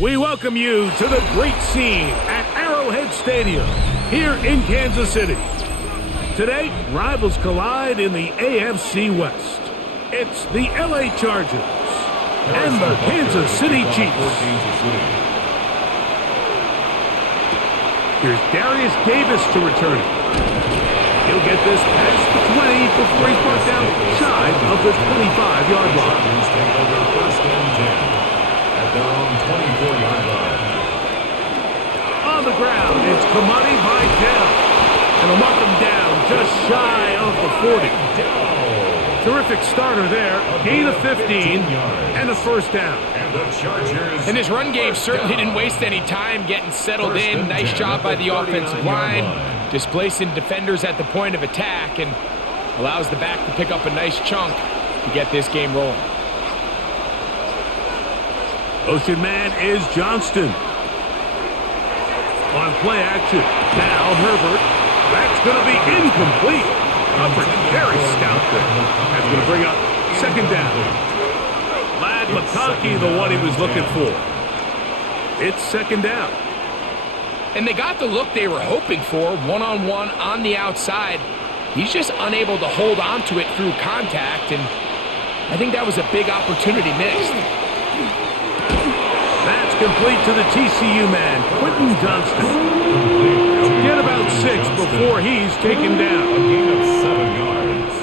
We welcome you to the great scene at Arrowhead Stadium here in Kansas City. Today, rivals collide in the AFC West. It's the LA Chargers and the Kansas City Chiefs. Here's Darius Davis to return it. He'll get this past the 20 before he's brought down shy of the 25-yard line. Take over first and 10 at their own 24-yard line. On the ground, it's Kamani Vidal. And he'll knock him down just shy of the 40. Terrific starter there. Gain of 15 and a first down. And his run game certainly didn't waste any time getting settled in. Nice job by the offensive line, displacing defenders at the point of attack, and allows the back to pick up a nice chunk to get this game rolling. Ocean man is Johnston. On play action, now Herbert. That's going to be incomplete. Coverage very stout there. That's going to bring up second down. Lad McConkey, the one he was looking for. It's second down. And they got the look they were hoping for, one-on-one on the outside. He's just unable to hold on to it through contact, and I think that was a big opportunity missed. That's complete to the TCU man, Quentin Johnston. He'll get about 6 before he's taken down. A gain of 7 yards.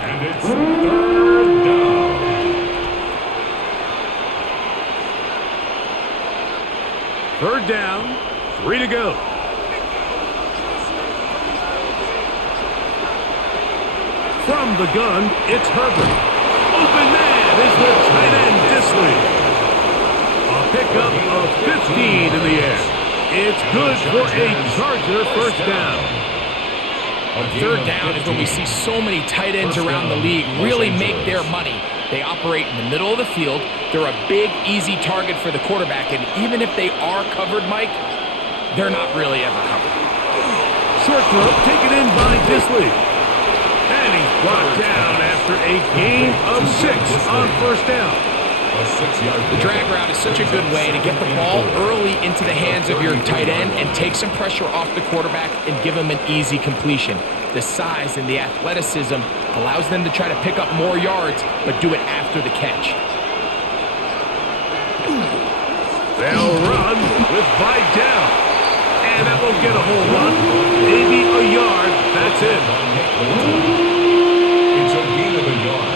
And it's third down. Third down, 3 to go. From the gun, it's Herbert. Open man is the tight end, Disley. A pickup of 15 in the air. It's good for a Charger first down. Third down is when we see so many tight ends around the league really make their money. They operate in the middle of the field. They're a big, easy target for the quarterback, and even if they are covered, Mike, they're not really ever covered. Short throw taken in by Disley. And he's brought down after a gain of 6 on first down. The drag route is such a good way to get the ball early into the hands of your tight end and take some pressure off the quarterback and give him an easy completion. The size and the athleticism allows them to try to pick up more yards, but do it after the catch. They'll run with Vidal. And that won't get a whole lot. Maybe a yard. That's it. It's a gain of a yard.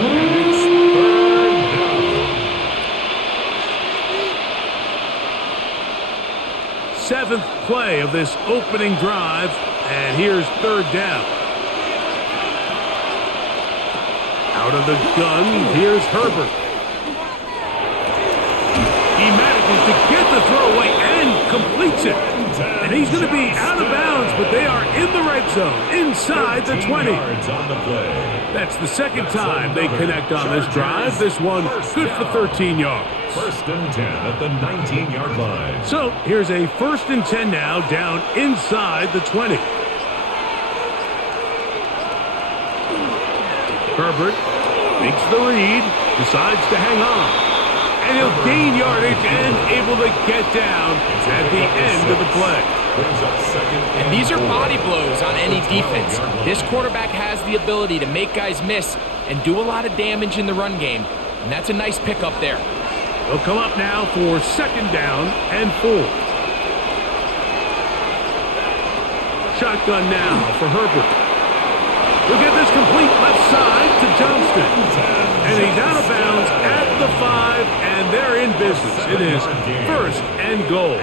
And it's third down. Seventh play of this opening drive, and here's third down. Out of the gun, here's Herbert. He manages to get the throw away and completes it. And he's going to be out of bounds, but they are in the red zone, inside the 20. That's the second time they connect on this drive. This one good for 13 yards. First and 10 at the 19-yard line. So here's a first and 10 now, down inside the 20. Herbert makes the read, decides to hang on. And he'll gain yardage and able to get down at the end of the play. And these are body blows on any defense. This quarterback has the ability to make guys miss and do a lot of damage in the run game. And that's a nice pickup there. They'll come up now for second down and 4. Shotgun now for Herbert. He'll get this complete left side to Johnston. And he's out of bounds at the 5, and they're in business. It is first and goal.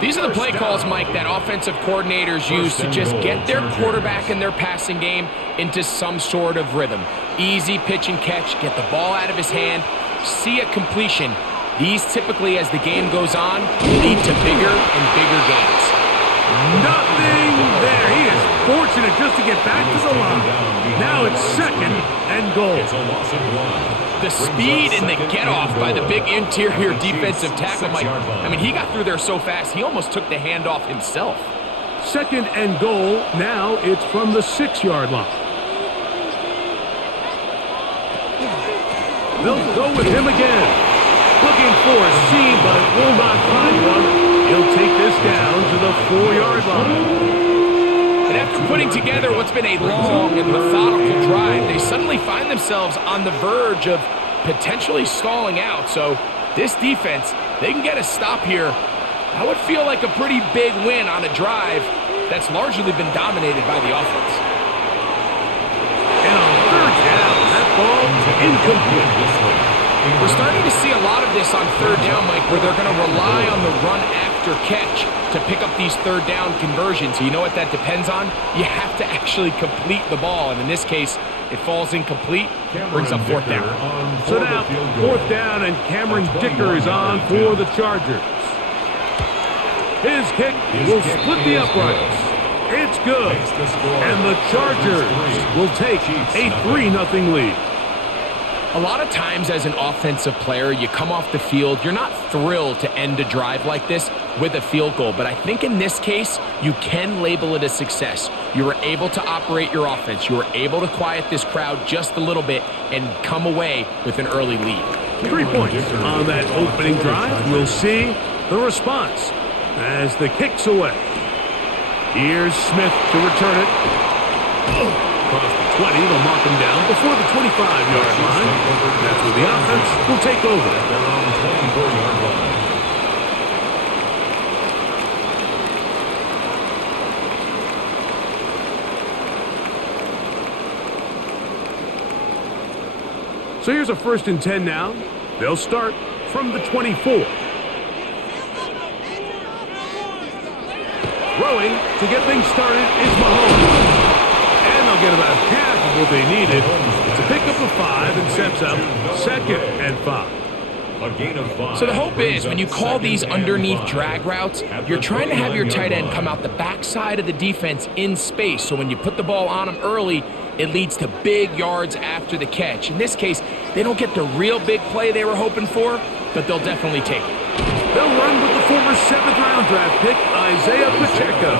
These are the play calls, Mike, that offensive coordinators use to just get their quarterback and their passing game into some sort of rhythm. Easy pitch and catch, get the ball out of his hand, see a completion. These typically, as the game goes on, lead to bigger and bigger gains. Nothing there. He is fortunate just to get back to the line. Now it's second and goal. The speed and the get-off by the big interior defensive tackle, Mike. I mean, he got through there so fast, he almost took the handoff himself. Second and goal. Now it's from the 6-yard line. They'll go with him again. Looking for a seam but will not find one. He'll take this down to the 4-yard line. And after putting together what's been a long and methodical drive, they suddenly find themselves on the verge of potentially stalling out. So this defense, they can get a stop here. That would feel like a pretty big win on a drive that's largely been dominated by the offense. And on 3rd down, that ball incomplete. We're starting to see a lot of this on 3rd down, Mike, where they're going to rely on the run after catch to pick up these 3rd down conversions. So you know what that depends on? You have to actually complete the ball. And in this case, it falls incomplete, brings up 4th down. So now, 4th down, and Cameron Dicker is on for the Chargers. His kick will split the uprights. It's good. And the Chargers will take a 3-0 lead. A lot of times as an offensive player, you come off the field, you're not thrilled to end a drive like this with a field goal. But I think in this case, you can label it a success. You were able to operate your offense. You were able to quiet this crowd just a little bit and come away with an early lead. 3 points on that opening drive. We'll see the response as the kick's away. Here's Smith to return it. Across the 20, they'll mark him down before the 25-yard line. That's where the offense will take over. Their own 24-yard line. So here's a 1st and 10 now. They'll start from the 24. Throwing to get things started is Mahomes. And they'll get about half of what they needed. It's a pickup of 5 and sets up 2nd and 5. A gain of 5. So the hope is when you call these underneath drag routes, you're trying to have your tight end come out the backside of the defense in space. So when you put the ball on him early, it leads to big yards after the catch. In this case, they don't get the real big play they were hoping for, but they'll definitely take it. They'll run with the former 7th-round draft pick, Isaiah Pacheco.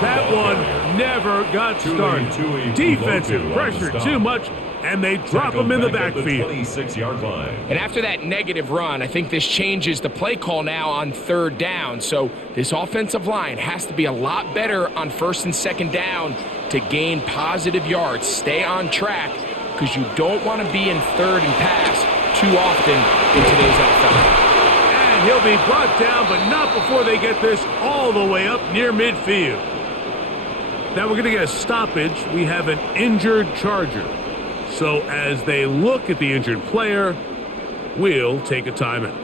That one never got started. Defensive pressure too much, and they drop him in the backfield. And after that negative run, I think this changes the play call now on 3rd down. So this offensive line has to be a lot better on 1st and 2nd down to gain positive yards. Stay on track because you don't want to be in 3rd and pass too often in today's NFL. He'll be brought down, but not before they get this all the way up near midfield. Now we're going to get a stoppage. We have an injured Charger. So as they look at the injured player, we'll take a timeout.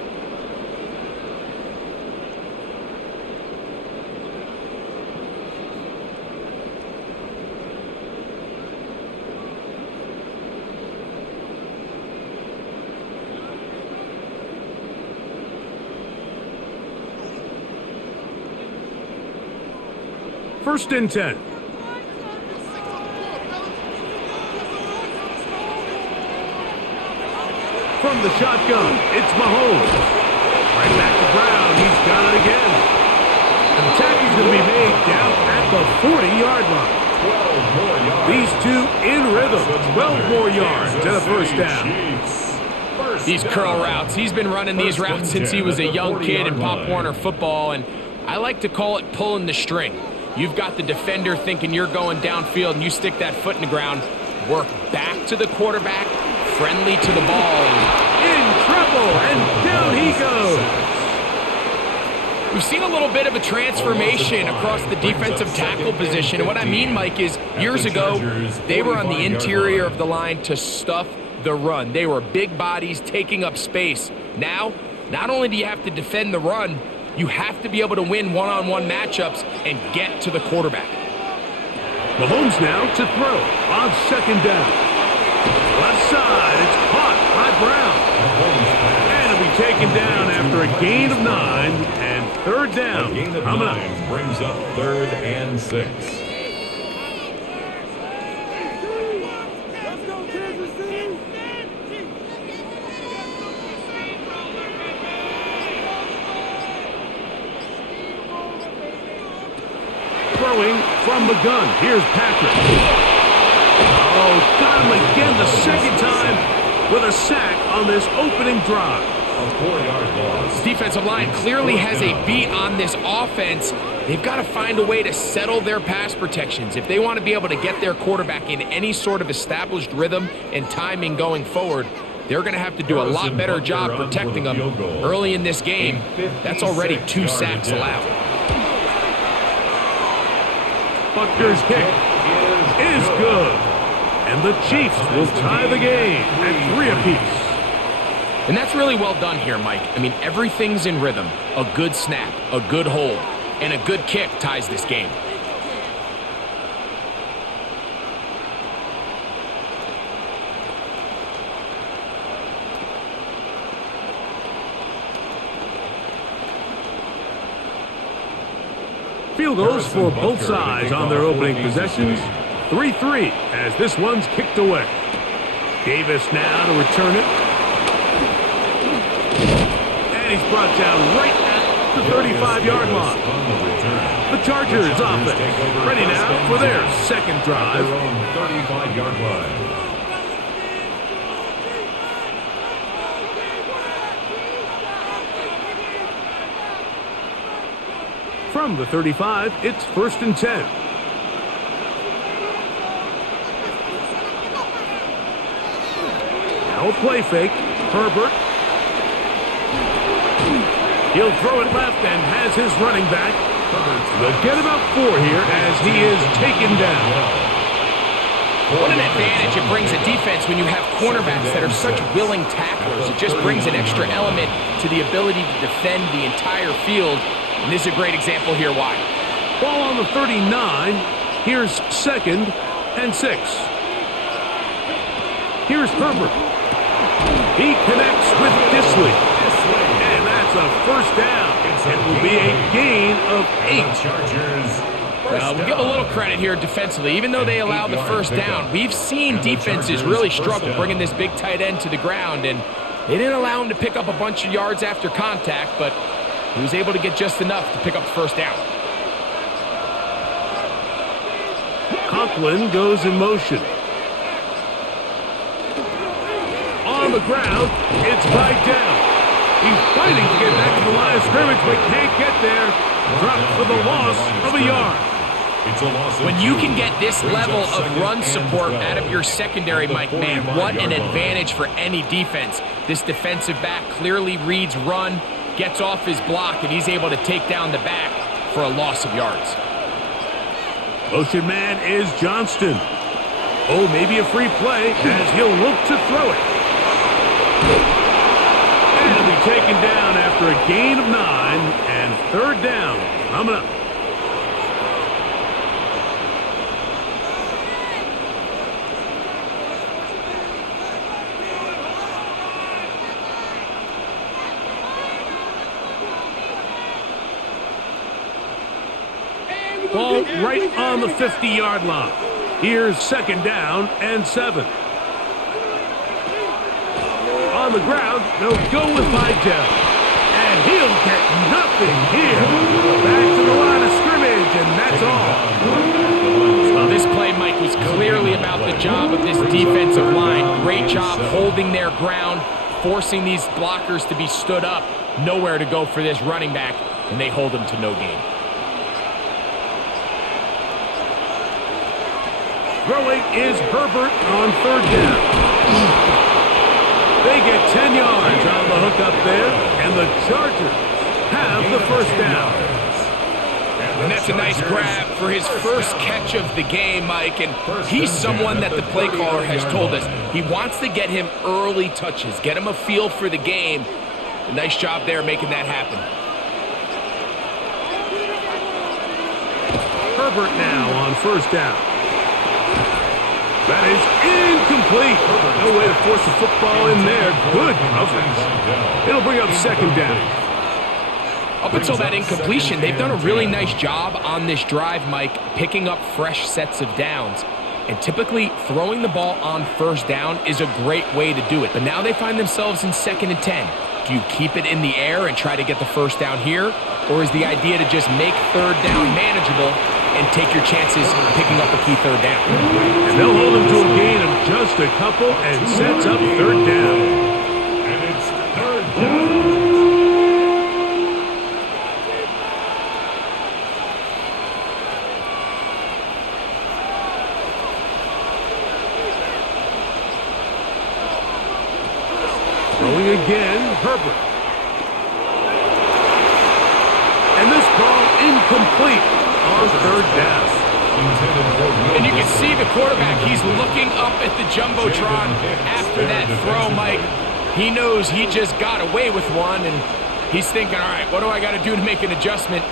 First and 10. From the shotgun, it's Mahomes. Right back to Brown. He's got it again. And the tackle's going to be made down at the 40-yard line. These two in rhythm. 12 more yards and a 1st down. These curl routes. He's been running these routes since he was a young kid in Pop Warner football, and I like to call it pulling the string. You've got the defender thinking you're going downfield, and you stick that foot in the ground, work back to the quarterback, friendly to the ball. In trouble, and down he goes. We've seen a little bit of a transformation across the defensive tackle position. And what I mean, Mike, is years ago, they were on the interior of the line to stuff the run. They were big bodies taking up space. Now, not only do you have to defend the run, you have to be able to win one-on-one matchups and get to the quarterback. Mahomes now to throw on 2nd down. Left side, it's caught by Brown. And it'll be taken down after a gain of 9 and 3rd down. A gain of coming 9 brings up 3rd and 6. Throwing from the gun. Here's Patrick. Oh, got him again the 2nd time with a sack on this opening drive. A 4-yard loss. This defensive line clearly has a beat on this offense. They've got to find a way to settle their pass protections. If they want to be able to get their quarterback in any sort of established rhythm and timing going forward, they're going to have to do a lot better job protecting them early in this game. That's already 2 sacks allowed. Buckner's kick is good. And the Chiefs will tie the game at 3 apiece. And that's really well done here, Mike. I mean, everything's in rhythm. A good snap, a good hold, and a good kick ties this game. Field goals for both sides on their opening possessions. 3-3 as this one's kicked away. Davis now to return it. And he's brought down right at the 35-yard line. The Chargers offense ready now for their second drive. Their own 35-yard line. From the 35, it's 1st and 10. Now a play fake. Herbert. He'll throw it left and has his running back. They'll get about 4 here as he is taken down. What an advantage it brings a defense when you have cornerbacks that are such willing tacklers. It just brings an extra element to the ability to defend the entire field. And this is a great example here why. Ball on the 39. Here's 2nd and 6. Here's Herbert. He connects with Disley. And that's a 1st down. It will be a gain of 8. We'll give a little credit here defensively. Even though they allowed the 1st down, we've seen defenses really struggle bringing this big tight end to the ground. And they didn't allow him to pick up a bunch of yards after contact, but he was able to get just enough to pick up the 1st down. Conklin goes in motion. On the ground, it's Vidal. He's fighting to get back to the line of scrimmage, but can't get there. Dropped for the loss of a yard. When you can get this level of run support out of your secondary, Mike, man, what an advantage for any defense. This defensive back clearly reads run, gets off his block, and he's able to take down the back for a loss of yards. Motion man is Johnston. Oh, maybe a free play as he'll look to throw it. And he'll be taken down after a gain of 9 and 3rd down coming up. Ball right on the 50-yard line. Here's 2nd down and 7. On the ground, they'll go with Vidal. And he'll get nothing here. Back to the line of scrimmage, and that's all. Well, this play, Mike, was clearly about the job of this defensive line. Great job holding their ground, forcing these blockers to be stood up. Nowhere to go for this running back, and they hold him to no gain. Throwing is Herbert on 3rd down. They get 10 yards on the hook up there, and the Chargers have the 1st down. And that's a nice grab for his first catch of the game, Mike. And he's someone that the play caller has told us he wants to get him early touches, get him a feel for the game. A nice job there making that happen. Herbert now on 1st down. That is incomplete. No way to force the football in there. Good coverage. It'll bring up 2nd down. Up until that incompletion, they've done a really nice job on this drive, Mike, picking up fresh sets of downs. And typically, throwing the ball on 1st down is a great way to do it. But now they find themselves in 2nd and 10. Do you keep it in the air and try to get the 1st down here? Or is the idea to just make 3rd down manageable and take your chances picking up a key 3rd down? And they'll hold him to a gain of just a couple and sets up 3rd down. And it's 3rd down. complete on third down. And you can see the quarterback, he's looking up at the Jumbotron after that throw, Mike. He knows he just got away with one, and he's thinking, all right, what do I got to do to make an adjustment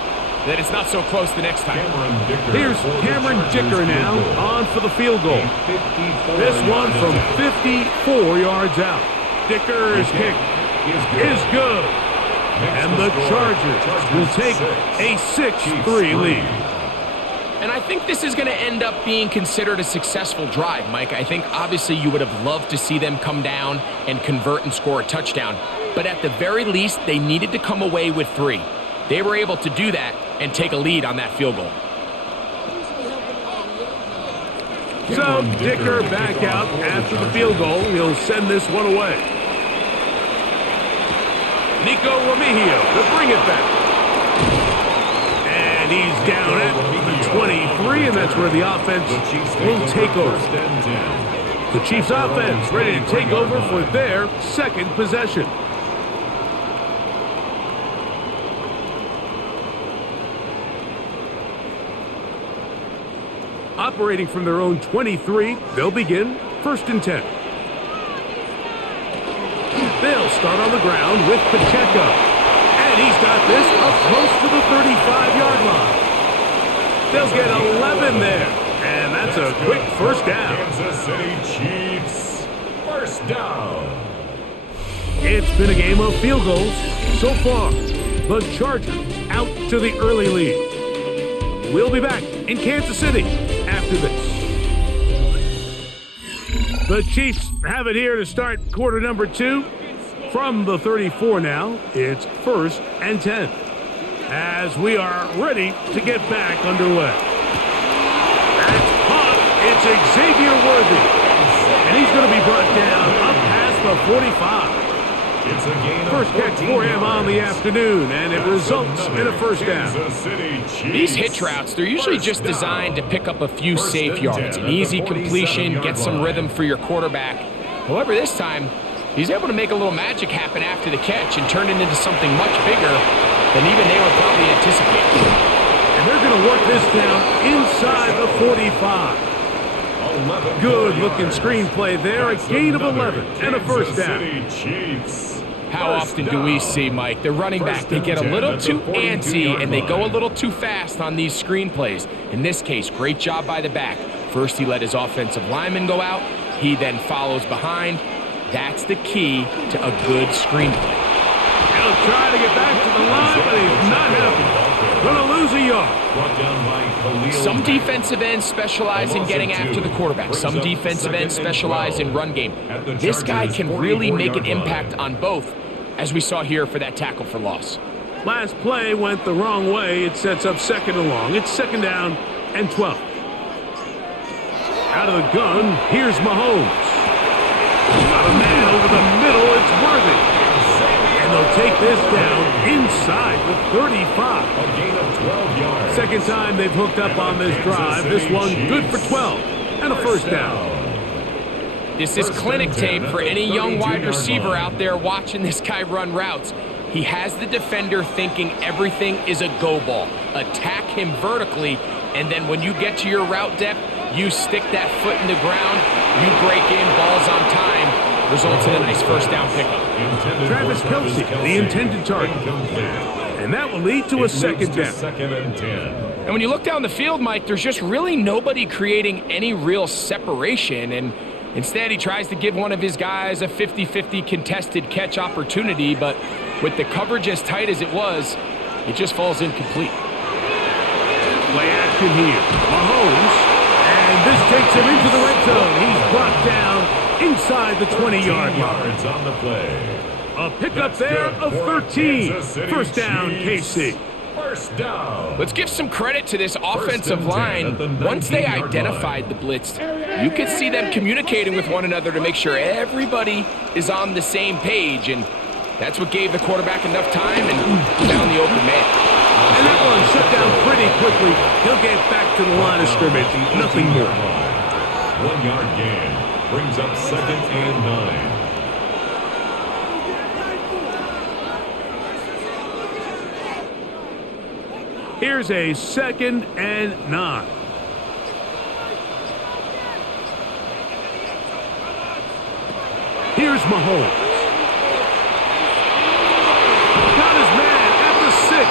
that it's not so close the next time? Here's Cameron Dicker now on for the field goal. This one from 54 yards out. Dicker's kick is good. And the Chargers will take a 6-3 lead. And I think this is going to end up being considered a successful drive, Mike. I think obviously you would have loved to see them come down and convert and score a touchdown. But at the very least, they needed to come away with 3. They were able to do that and take a lead on that field goal. So Dicker back out after the field goal. He'll send this one away. Nico Remigio will bring it back. And he's down at the 23, and that's where the offense will take over. The Chiefs offense ready to take over for their second possession. Operating from their own 23, they'll begin 1st and 10. They'll start on the ground with Pacheco. And he's got this up close to the 35-yard line. They'll get 11 there. And that's a quick first down. Kansas City Chiefs, first down. It's been a game of field goals so far. The Chargers out to the early lead. We'll be back in Kansas City after this. The Chiefs have it here to start quarter number 2. From the 34 now, it's 1st and 10. As we are ready to get back underway. That's caught. It's Xavier Worthy. And he's going to be brought down up past the 45. It's a gain of First catch for him on the afternoon, and it results in a first down. These hitch routes, they're usually just designed to pick up a few safe yards. An easy completion, get some rhythm for your quarterback. However, this time, he's able to make a little magic happen after the catch and turn it into something much bigger than even they were probably anticipating. And they're going to work this down inside the 45. Good-looking screenplay there, a gain of 11 and a first down. How often do we see, Mike, the running back, they get a little too antsy and they go a little too fast on these screenplays. In this case, great job by the back. First, he let his offensive lineman go out. He then follows behind. That's the key to a good screenplay. He'll try to get back to the line, but he's not happy. Gonna lose a yard. Some defensive ends specialize in getting after the quarterback. Some defensive ends specialize in run game. This guy can really make an impact on both, as we saw here for that tackle for loss. Last play went the wrong way. It sets up 2nd and long. It's 2nd down and 12. Out of the gun, here's Mahomes. Got a man over the middle. It's Worthy. And they'll take this down inside the 35. A gain of 12 yards. Second time they've hooked up on this drive. This one good for 12 and a first down. This is clinic tape for any young wide receiver out there watching this guy run routes. He has the defender thinking everything is a go ball. Attack him vertically, and then when you get to your route depth, you stick that foot in the ground, you break in, balls on time, results in a nice first down pickup. Travis Kelce, the intended target. And that will lead to a second down. And when you look down the field, Mike, there's just really nobody creating any real separation, and instead he tries to give one of his guys a 50-50 contested catch opportunity, but with the coverage as tight as it was, it just falls incomplete. Play action here. Mahomes. And this takes him into the red zone. He's brought down inside the 20-yard line. On the play. A pickup there of 13. First down, KC. First down. Let's give some credit to this offensive line. Once they identified the blitz, you could see them communicating with one another to make sure everybody is on the same page, and that's what gave the quarterback enough time and found the open man. And that one shut down pretty quickly. He'll get back to the line of scrimmage. Nothing more. 1 yard gain brings up 2nd and 9. Here's a 2nd and 9. Here's Mahomes. Got his man at the 6.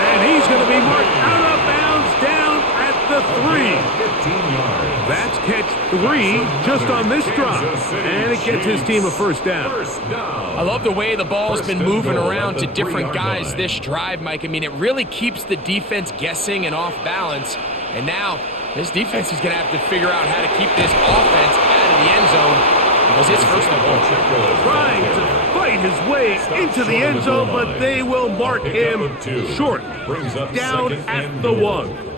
And he's going to be marked out of bounds down at the 3. 15 yards. That's catch 3 just on this drive. And it gets his team a first down. I love the way the ball's been moving around to different guys this drive, Mike. I mean, it really keeps the defense guessing and off balance. And now this defense is going to have to figure out how to keep this offense out of the end zone because it's first and goal. Trying to fight his way into the end zone, but they will mark him short. Down at the 1.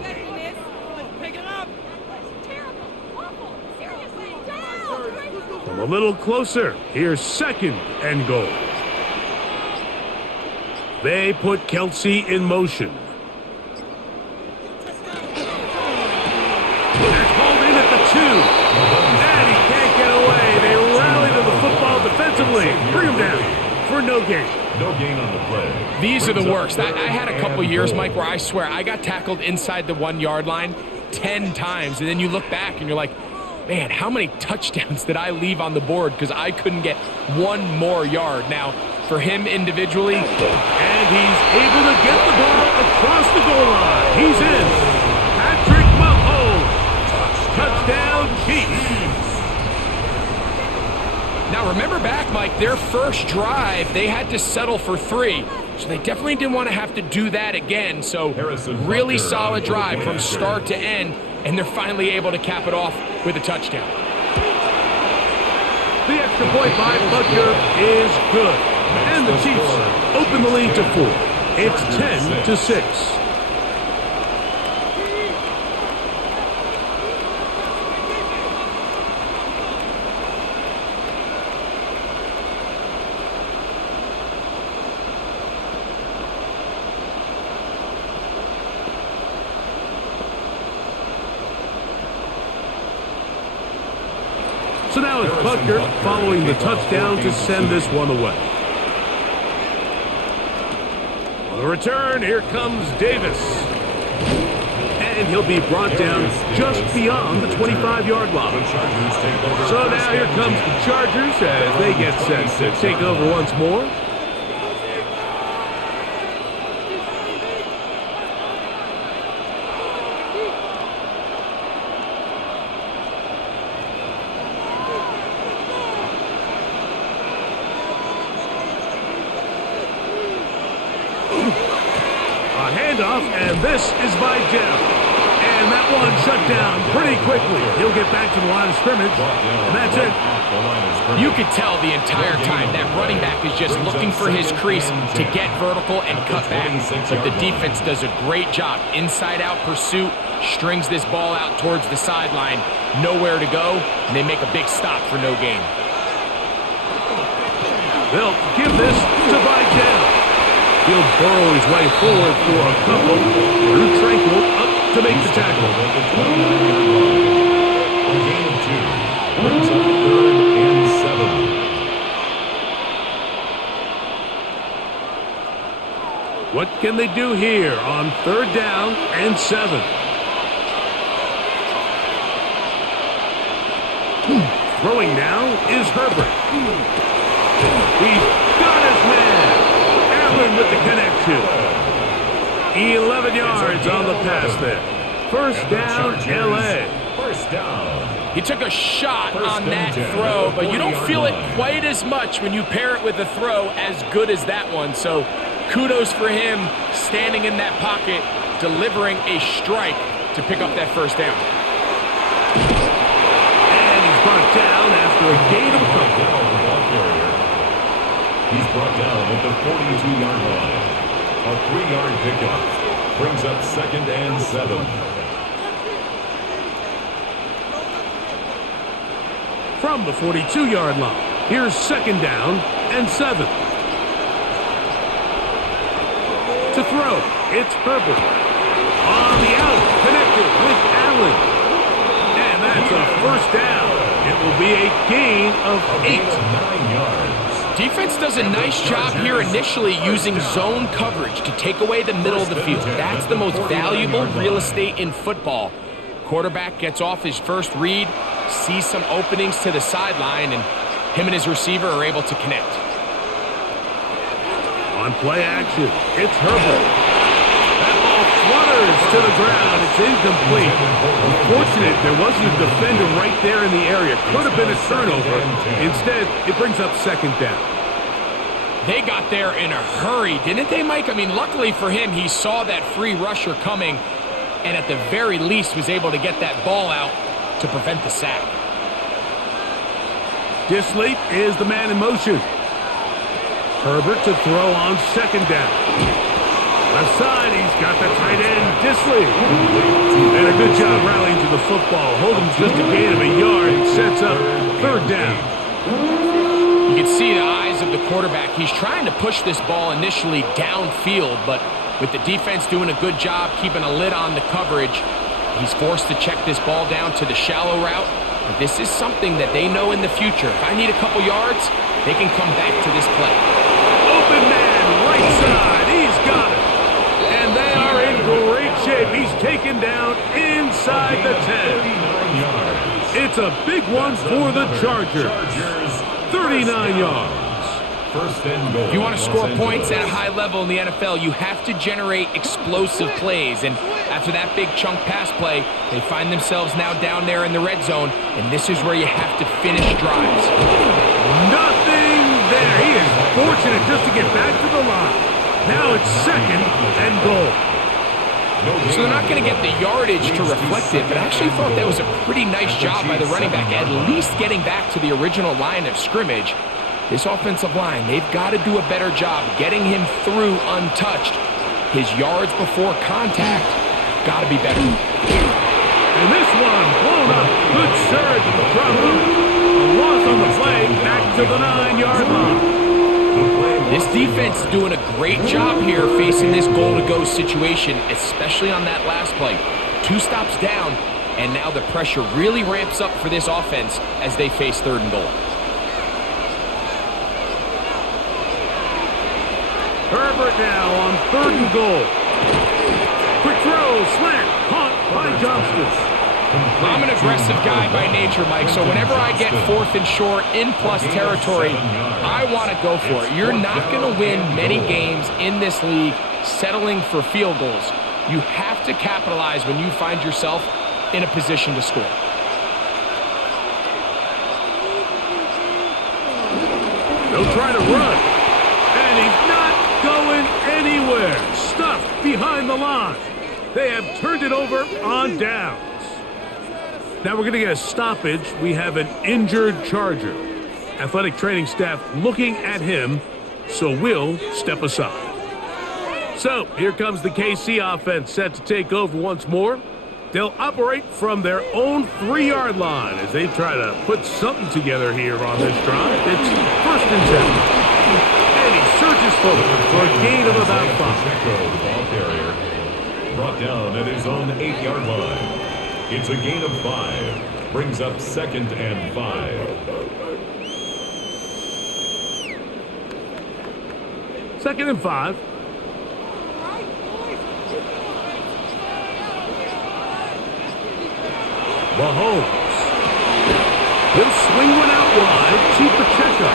From a little closer, here's 2nd and goal. They put Kelsey in motion. That's hauled in at the 2. And he can't get away. They rally to the football defensively. Bring him down for no gain. No gain on the play. These are the worst. I had a couple years, Mike, where I swear I got tackled inside the 1-yard line 10 times. And then you look back and you're like, man, how many touchdowns did I leave on the board because I couldn't get one more yard? Now, for him individually, and he's able to get the ball across the goal line. He's in. Patrick Mahomes. Touchdown, Chiefs. now remember back, Mike, their first drive, they had to settle for 3. So they definitely didn't want to have to do that again. So really solid drive from start to end. And they're finally able to cap it off with a touchdown. The extra point by Butker is good. And the Chiefs open the lead to 4. It's 10-6. So now it's Butker following the touchdown to send this one away. On the return, here comes Davis. And he'll be brought down just beyond the 25-yard line. So now here comes the Chargers as they get set to take over once more. Handoff, and this is Vidal. And that one shut down pretty quickly. He'll get back to the line of scrimmage, and that's it. You could tell the entire time that running back is just looking for his crease to get vertical and cut back. But the defense does a great job. Inside-out pursuit, strings this ball out towards the sideline. Nowhere to go, and they make a big stop for no gain. They'll give this to Vidal. He'll burrow his way forward for a couple. Drew Tranquil up to make the tackle. A gain of 2. Brings up 3rd and 7. What can they do here on 3rd down and 7? Throwing now is Herbert. He's got his man. With the connection. 11 yards on the pass there. First down, LA. First down. He took a shot on that throw, but you don't feel it quite as much when you pair it with a throw as good as that one. So kudos for him standing in that pocket, delivering a strike to pick up that first down. And he's brought down after a gain of a couple. He's brought down at the 42-yard line. A 3-yard pickup brings up 2nd and 7. From the 42-yard line, here's 2nd down and 7. To throw, it's Herbert. On the out, connected with Allen. And that's a first down. It will be a gain of 8. 9 yards. Defense does a nice job here initially using zone coverage to take away the middle of the field. That's the most valuable real estate in football. Quarterback gets off his first read, sees some openings to the sideline, and him and his receiver are able to connect. On play action, it's Herbert. That ball flutters to the ground. It's incomplete. Unfortunate, there wasn't a defender right there in the area. Could have been a turnover. Instead, it brings up second down. They got there in a hurry, didn't they, Mike? I mean, luckily for him, he saw that free rusher coming and at the very least was able to get that ball out to prevent the sack. Disley is the man in motion. Herbert to throw on second down. Left side, he's got the tight end, Disley. And a good job rallying to the football. Holding just a gain of a yard, sets up third down. You can see the eyes of the quarterback. He's trying to push this ball initially downfield, but with the defense doing a good job keeping a lid on the coverage, he's forced to check this ball down to the shallow route. But this is something that they know in the future. If I need a couple yards, they can come back to this play. Open man, right side, he's got it. And they are in great shape. He's taken down inside the 10. It's a big one for the Chargers. 39 yards. If you want to score points at a high level in the NFL, you have to generate explosive plays. And after that big chunk pass play, they find themselves now down there in the red zone. And this is where you have to finish drives. Nothing there. He is fortunate just to get back to the line. Now it's second and goal. So they're not going to get the yardage to reflect it, but I actually thought that was a pretty nice job by the running back, at least getting back to the original line of scrimmage. This offensive line, they've got to do a better job getting him through untouched. His yards before contact got to be better. And this one blown up. Good surge at the front. A loss on the play, back to the 9-yard line. This defense is doing a great job here facing this goal-to-go situation, especially on that last play. 2 stops down, and now the pressure really ramps up for this offense as they face third and goal. Herbert now on third and goal. Quick throw, slant, caught by Johnston. I'm an aggressive guy by nature, Mike, so whenever I get fourth and short in plus territory, I want to go for it. You're not going to win many games in this league settling for field goals. You have to capitalize when you find yourself in a position to score. They'll try to run, and he's not going anywhere. Stuffed behind the line. They have turned it over on downs. Now we're going to get a stoppage. We have an injured Charger. Athletic training staff looking at him, so we'll step aside. So here comes the KC offense set to take over once more. They'll operate from their own 3-yard line as they try to put something together here on this drive. It's first and 10. And he surges forward for a gain of about 5. The ball carrier brought down at his own 8-yard line. It's a gain of 5. Brings up second and 5. Second and 5. Mahomes. He'll swing one out wide to Pacheco.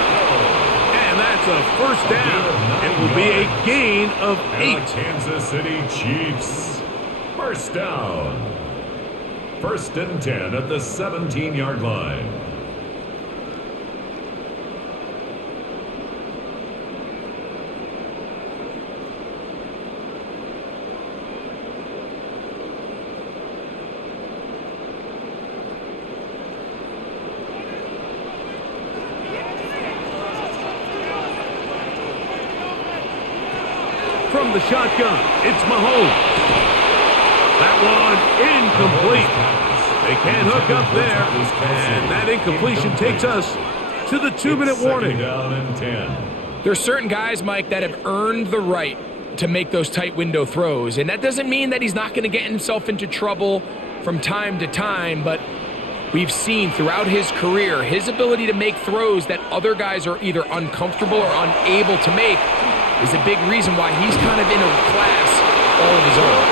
And that's a first down. It will be a gain of 8. Kansas City Chiefs. First down. First and 10 at the 17-yard line. From the shotgun, it's Mahomes. That one incomplete. They can't hook up there, and that incompletion takes us to the 2-minute warning. Down and 10. There's certain guys, Mike, that have earned the right to make those tight window throws, and that doesn't mean that he's not going to get himself into trouble from time to time, but we've seen throughout his career his ability to make throws that other guys are either uncomfortable or unable to make is a big reason why he's kind of in a class all of his own.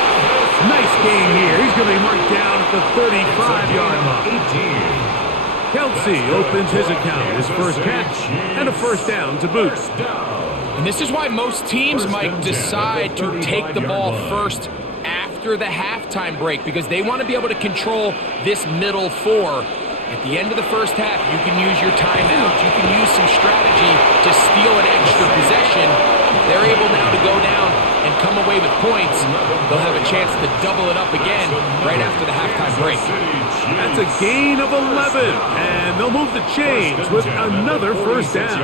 Nice gain here. He's going to be marked down at the 35-yard line. Kelsey opens his account, his first catch, and a first down to boot. And this is why most teams might decide to take the ball first after the halftime break, because they want to be able to control this middle four. At the end of the first half, you can use your timeout. You can use some strategy to steal an extra possession. If they're able now to go down and come away with points, they'll have a chance to double it up again right after the halftime break. That's a gain of 11, and they'll move the chains with another first down.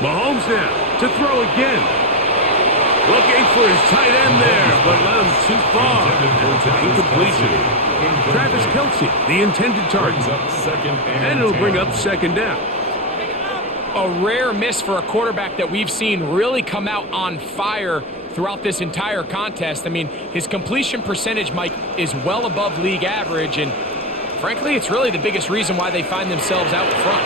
Mahomes now to throw again. Looking for his tight end there, but let him too far. It's an incompletion. Travis Kelsey, the intended target. And it'll bring up second down. A rare miss for a quarterback that we've seen really come out on fire throughout this entire contest. I mean, his completion percentage, Mike, is well above league average, and frankly, it's really the biggest reason why they find themselves out front.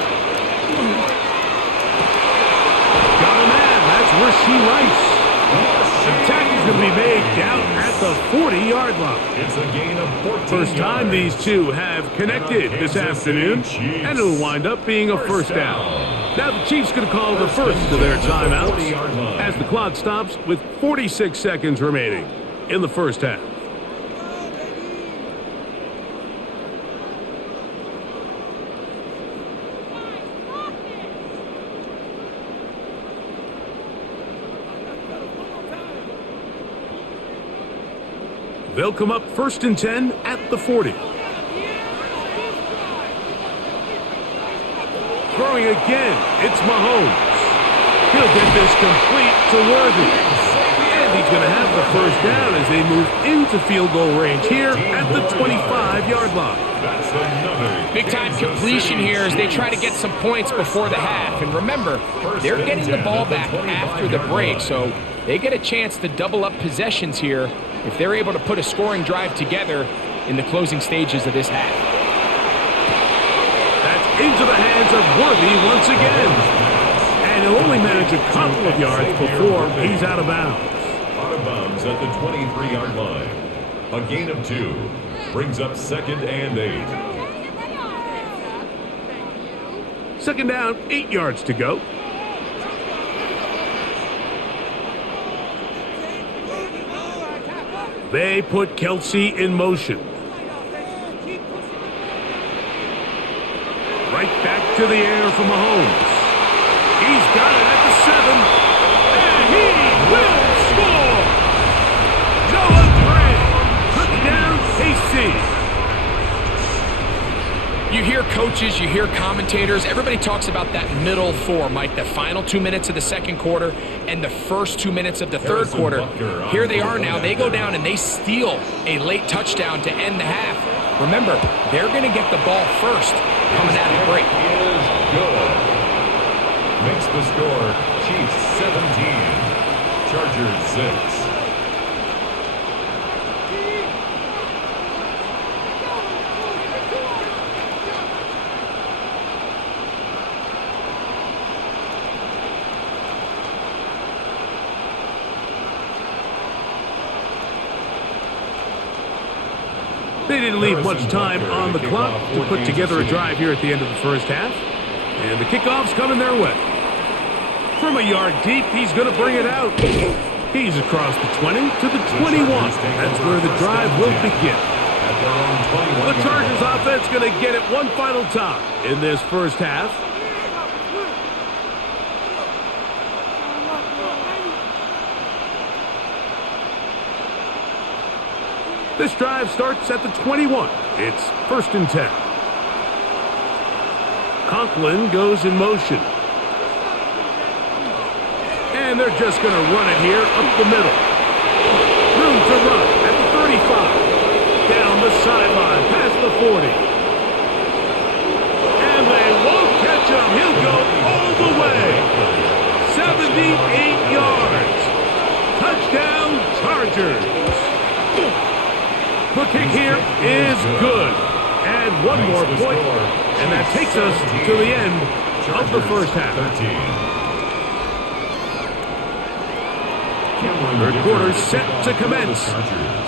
Got a man, that's Rashee Rice. The tackle's going to be made down at the 40-yard line. It's a gain of 14 First time these two have connected this afternoon, and it'll wind up being a first down. Now the Chiefs going to call the first of their timeouts as the clock stops with 46 seconds remaining in the first half. They'll come up first and 10 at the 40. Throwing again, it's Mahomes. He'll get this complete to Worthy. And he's going to have the first down as they move into field goal range here at the 25-yard line. Big-time completion here as they try to get some points before the half. And remember, they're getting the ball back after the break, so they get a chance to double up possessions here if they're able to put a scoring drive together in the closing stages of this half. That's into the hands of Worthy once again. And he'll only manage a couple of yards before he's out of bounds. Out of bounds at the 23-yard line. A gain of 2 brings up second and 8. Second down, 8 yards to go. They put Kelsey in motion. Right back to the air for Mahomes. He's got it at the 7. And he will score! Noah Gray. Touchdown, KC. You hear coaches, you hear commentators, everybody talks about that middle four, Mike, the final 2 minutes of the second quarter and the first 2 minutes of the third quarter. Here they are now. They go down and they steal a late touchdown to end the half. Remember, they're going to get the ball first coming out of the break. Is good. Makes the score Chiefs 17, Chargers 6. They didn't leave much time on the clock to put together a drive here at the end of the first half. And the kickoff's coming their way. From a yard deep, he's going to bring it out. He's across the 20 to the 21. That's where the drive will begin. The Chargers offense going to get it one final time in this first half. This drive starts at the 21. It's first and 10. Conklin goes in motion. And they're just going to run it here up the middle. Room to run at the 35. Down the sideline, past the 40. And they won't catch him. He'll go all the way. 78 yards. Touchdown, Chargers. The kick one more point, and that takes us to the end of the first half. Third quarter set to commence,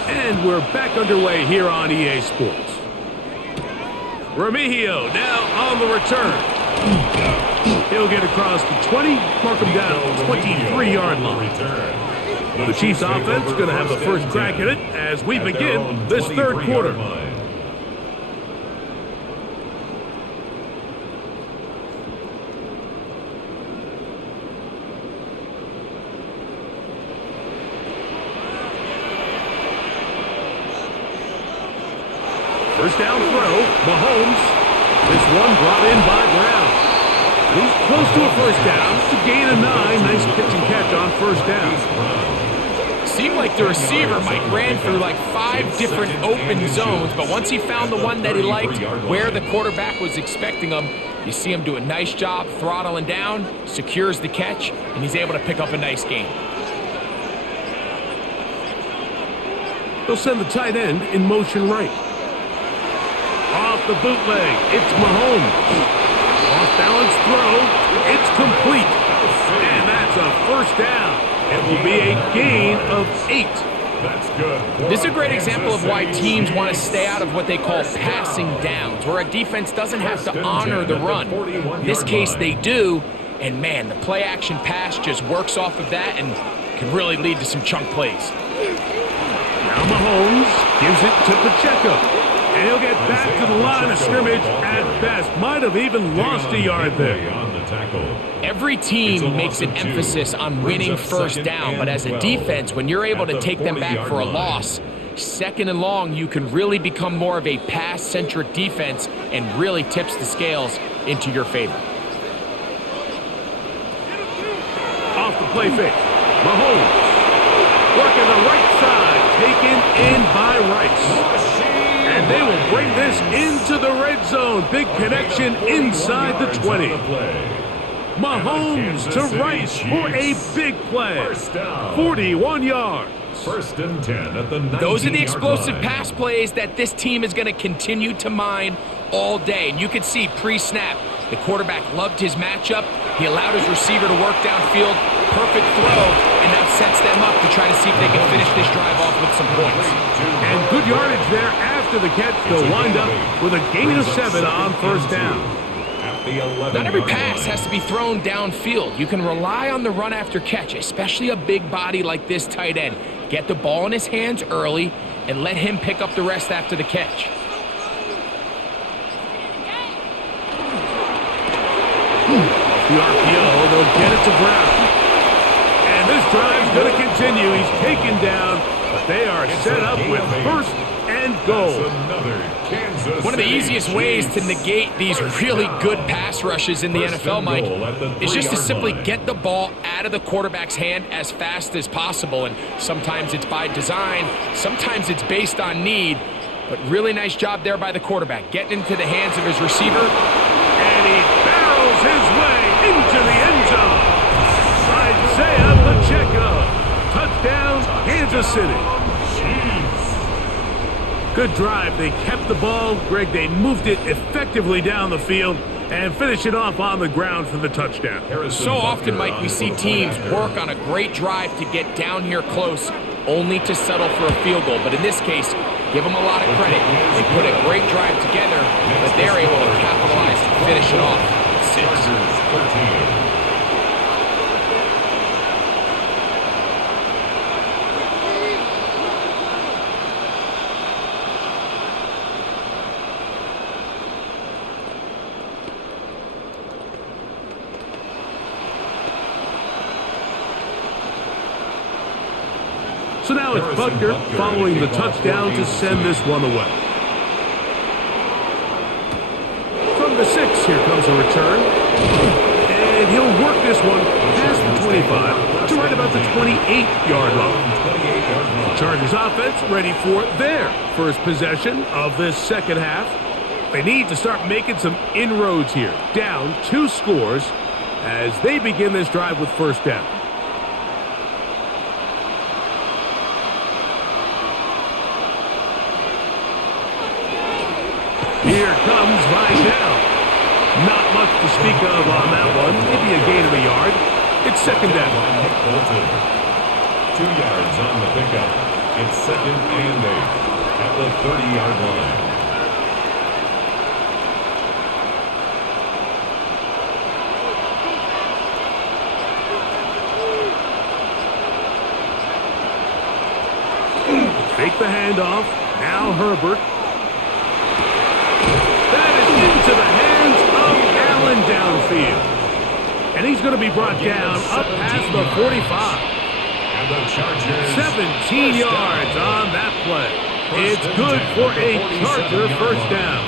and we're back underway here on EA Sports. Remigio now on the return. He'll get across the 20, mark him down at the 23-yard line. The Chiefs offense going to have the first crack at it as we begin this third quarter. First down throw, Mahomes. This one brought in by Brown. He's close to a first down. It's a gain of 9. Nice pitch and catch on first down. Seemed like the receiver, Mike, ran through like 5 different open zones, but once he found the one that he liked, where the quarterback was expecting him, you see him do a nice job throttling down, secures the catch, and he's able to pick up a nice gain. They'll send the tight end in motion right. Off the bootleg, it's Mahomes. Off-balance throw, it's complete. And that's a first down. It will be a gain of 8. That's good. This is a great example of why teams want to stay out of what they call passing downs, where a defense doesn't have to honor the run. In this case, they do, and man, the play-action pass just works off of that and can really lead to some chunk plays. Now Mahomes gives it to Pacheco. And he'll get back to the line of scrimmage at best. Might have even lost a yard there. Every team makes an emphasis on winning first down, but as a defense, when you're able to take them back for a loss, second and long, you can really become more of a pass-centric defense and really tips the scales into your favor. Off the play fake, Mahomes working the right side, taken in by Rice. And they will bring this into the red zone. Big connection inside the 20. Mahomes to Rice for a big play. 41 yards. First and 10 at the 19-yard line. Those are the explosive pass plays that this team is going to continue to mine all day. And you can see pre-snap, the quarterback loved his matchup. He allowed his receiver to work downfield. Perfect throw, and now sets them up to try to see if they can finish this drive off with some points. And good yardage there after the catch. They'll wind up with a gain of 7 on first down. Not every pass has to be thrown downfield. You can rely on the run after catch, especially a big body like this tight end. Get the ball in his hands early and let him pick up the rest after the catch. The RPO, they'll get it to Brown. And this drive's going to continue. He's taken down, but they are set up with first and goal. One of the easiest ways to negate these really good pass rushes in the NFL, Mike, is just to simply get the ball out of the quarterback's hand as fast as possible. And sometimes it's by design, sometimes it's based on need, but really nice job there by the quarterback, getting into the hands of his receiver. And he barrels his way into the end zone. Isaiah Pacheco. Touchdown, Kansas City. Good drive. They kept the ball. Greg, they moved it effectively down the field and finish it off on the ground for the touchdown. So often, Mike, we see teams work on a great drive to get down here close, only to settle for a field goal. But in this case, give them a lot of credit. They put a great drive together, but they're able to capitalize and finish it off with 6. So now it's Butker following the touchdown to send this one away. From the 6, here comes a return. And he'll work this one past the 25 to right about the 28-yard line. The Chargers offense ready for their first possession of this second half. They need to start making some inroads here. Down 2 scores as they begin this drive with first down. Here comes Vidal. Not much to speak of on that one. Maybe a gain of a yard. It's second down. 2 yards on the pickup. It's second and 8 at the 30-yard line. Fake the handoff. Now Herbert. That is into the hands of Allen downfield. And he's going to be brought down up past the 45. And the Chargers 17 yards on that play. It's good for a Charger first down.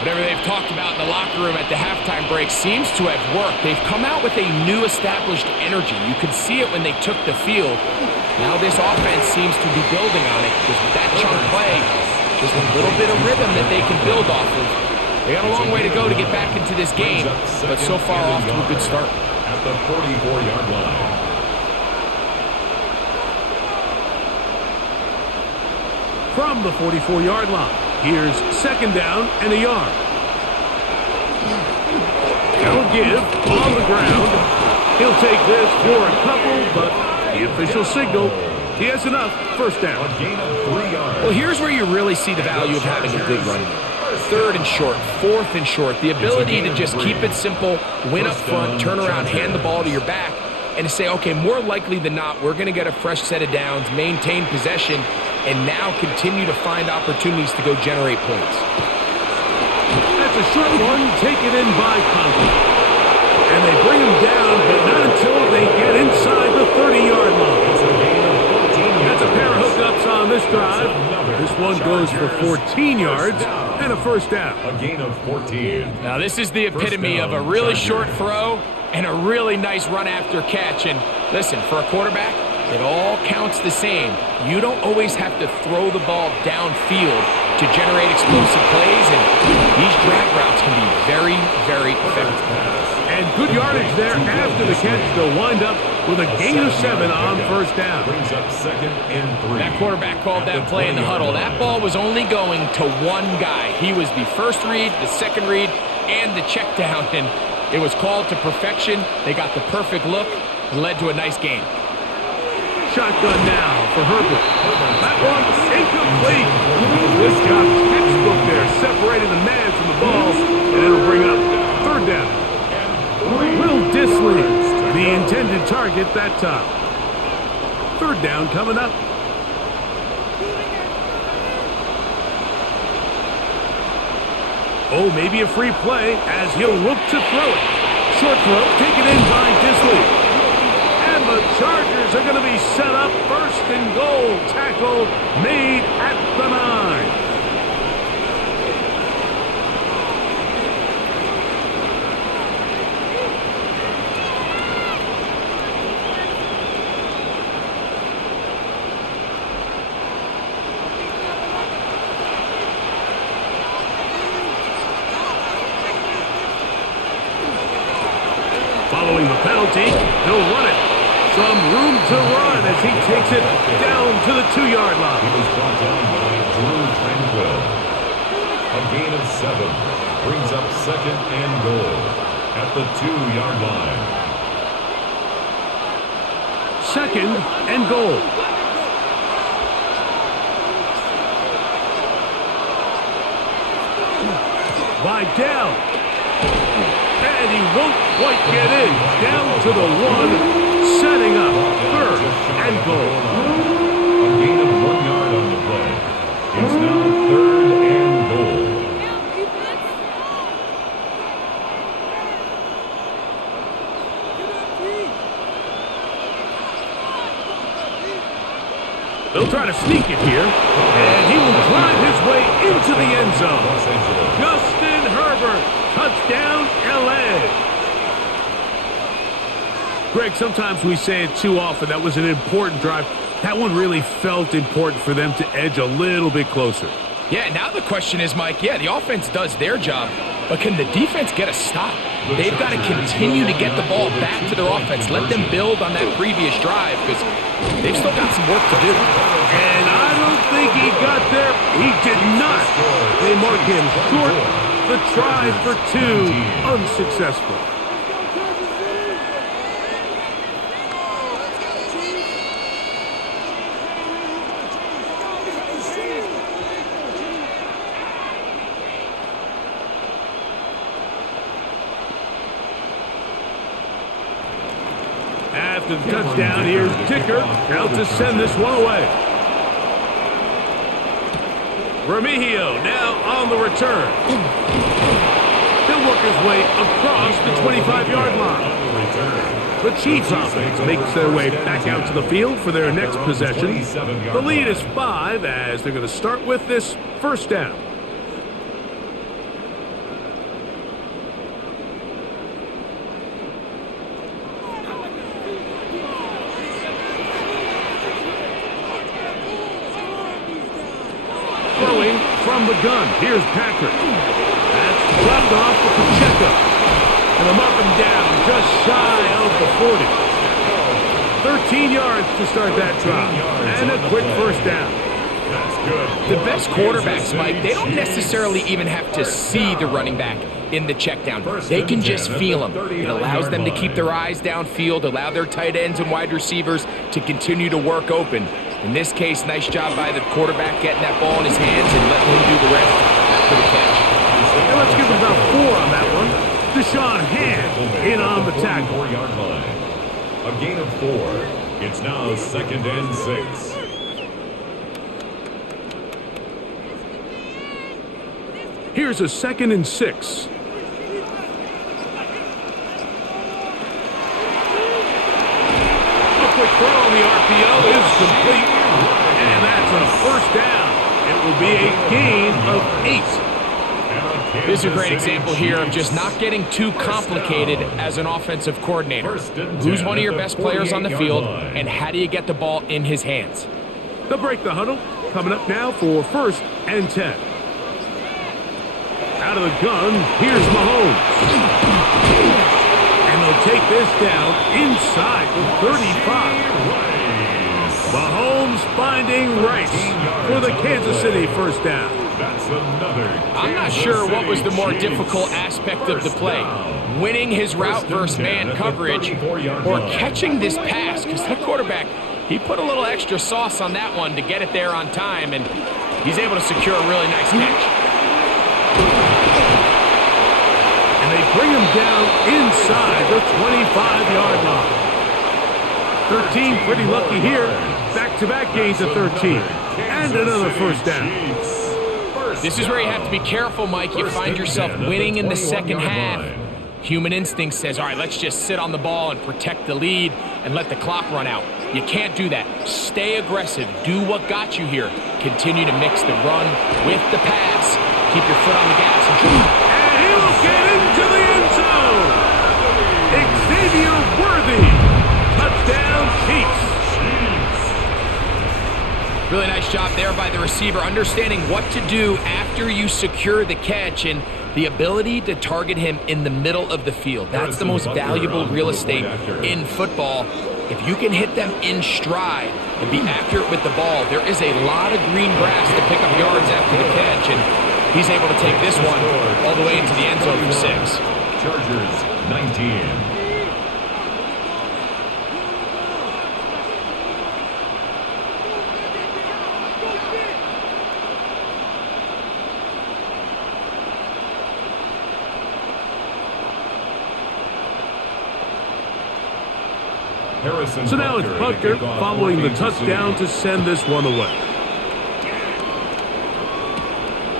Whatever they've talked about in the locker room at the halftime break seems to have worked. They've come out with a new established energy. You could see it when they took the field. Now this offense seems to be building on it because with that chunk play, just a little bit of rhythm that they can build off of. They got a long way to go to get back into this game, but so far off to a good start. At the 44-yard line. From the 44-yard line, here's second down and a yard. They'll give on the ground. He'll take this for a couple, but the official signal, he has enough. First down. A gain of 3 yards. Well, here's where you really see the value of having a good run game. Third and short, fourth and short. The ability to just keep it simple, win up front, turn around, hand the ball to your back, and to say, okay, more likely than not, we're going to get a fresh set of downs, maintain possession, and now continue to find opportunities to go generate points. That's a short one, taken in by Conklin. And they bring him down, but not until they get inside the 30-yard line. That's a pair of hookups on this drive. This one goes for 14 yards and a first down. A gain of 14. Now this is the epitome of a really short throw and a really nice run after catch. And listen, for a quarterback, it all counts the same. You don't always have to throw the ball downfield to generate explosive plays, and these drag routes can be very, very effective. And good yardage there after the catch. They'll wind up with a gain of 7 on first down. Brings up second and 3. That quarterback called that play in the huddle. That ball was only going to one guy. He was the first read, the second read, and the check down, and it was called to perfection. They got the perfect look and led to a nice game. Shotgun now for Herbert. That one's incomplete. This job textbook there, separating the man from the ball, and it'll bring up third down. Will Disley, the intended target that time. Third down coming up. Oh, maybe a free play as he'll look to throw it. Short throw taken in by Disley. And the Chargers are going to be set up first and goal. Tackle made at the 9. Following the penalty, he'll run it. Some room to run as he takes it down to the 2-yard line. He was brought down by Drew Tranquil. A gain of 7 brings up second and goal at the 2-yard line. Second and goal. Vidal. And he won't quite get in. Down to the 1, setting up third and goal. A gain of 1 yard on the play. It's now third and goal. They'll try to sneak it here, and he will drive his way into the end zone. Justin Herbert. Touchdown, L.A. Greg, sometimes we say it too often. That was an important drive. That one really felt important for them to edge a little bit closer. Yeah, now the question is, Mike, the offense does their job, but can the defense get a stop? They've got to continue to get the ball back to their offense. Let them build on that previous drive because they've still got some work to do. And I don't think he got there. He did not. They mark him short. The try for 2, unsuccessful. After the touchdown, here's Dicker out to send this one away. Remigio now on the return. He'll work his way across the 25-yard line. The Chiefs offense makes their way back out to the field for their next possession. The lead is 5 as they're going to start with this first down. Throwing from the gun. Here's Patrick. That's dropped off for Pacheco. And they'll mark him down just shy of the 40. 13 yards to start that drive. And a quick first down. The best quarterbacks, Mike, they don't necessarily even have to see the running back in the check down. They can just feel him. It allows them to keep their eyes downfield, allow their tight ends and wide receivers to continue to work open. In this case, nice job by the quarterback getting that ball in his hands and letting him do the rest after the catch. And let's give him about 4 on that one. Deshaun Hand in on the tackle. 4-yard line. A gain of 4. It's now 2nd and 6. Here's a 2nd and 6. Quick throw on the RPO is complete, and that's a first down. It will be a gain of 8. This is a great example here of just not getting too complicated as an offensive coordinator. Who's one of your best players on the field, and how do you get the ball in his hands? They'll break the huddle. Coming up now for 1st and 10. Out of the gun, here's Mahomes. They'll take this down inside the 35. Mahomes finding Rice for the Kansas City first down. I'm not sure what was the more difficult aspect of the play. Winning his route versus man coverage or catching this pass, because that quarterback, he put a little extra sauce on that one to get it there on time, and he's able to secure a really nice catch. They bring him down inside the 25-yard line. 13 pretty lucky here. Back-to-back gains of 13. And another first down. This is where you have to be careful, Mike. You find yourself winning in the second half. Human instinct says, all right, let's just sit on the ball and protect the lead and let the clock run out. You can't do that. Stay aggressive. Do what got you here. Continue to mix the run with the pass. Keep your foot on the gas. And he'll get into the end zone. Xavier Worthy. Touchdown, Chiefs. Really nice job there by the receiver, understanding what to do after you secure the catch and the ability to target him in the middle of the field. That's the most valuable real estate in football. If you can hit them in stride and be accurate with the ball, there is a lot of green grass to pick up yards after the catch, and he's able to take this one all the way into the end zone for 6. Chargers 19. So now it's Butker following the touchdown to send this one away.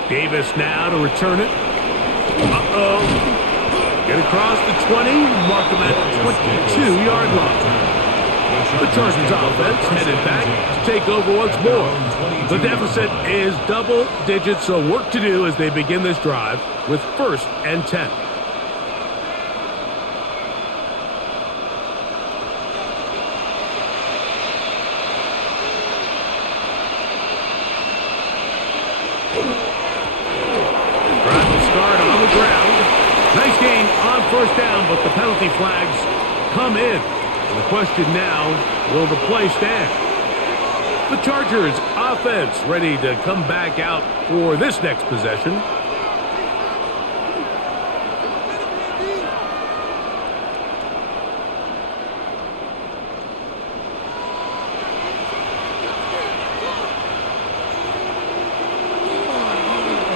Davis now to return it. Uh-oh. Get across the 20, mark him at the 22-yard line. The Chargers offense headed back to take over once more. The deficit is double digits, so work to do as they begin this drive with 1st and 10. Nice gain on 1st down, but the penalty flags come in. And the question now, will the play stand? The Chargers offense ready to come back out for this next possession.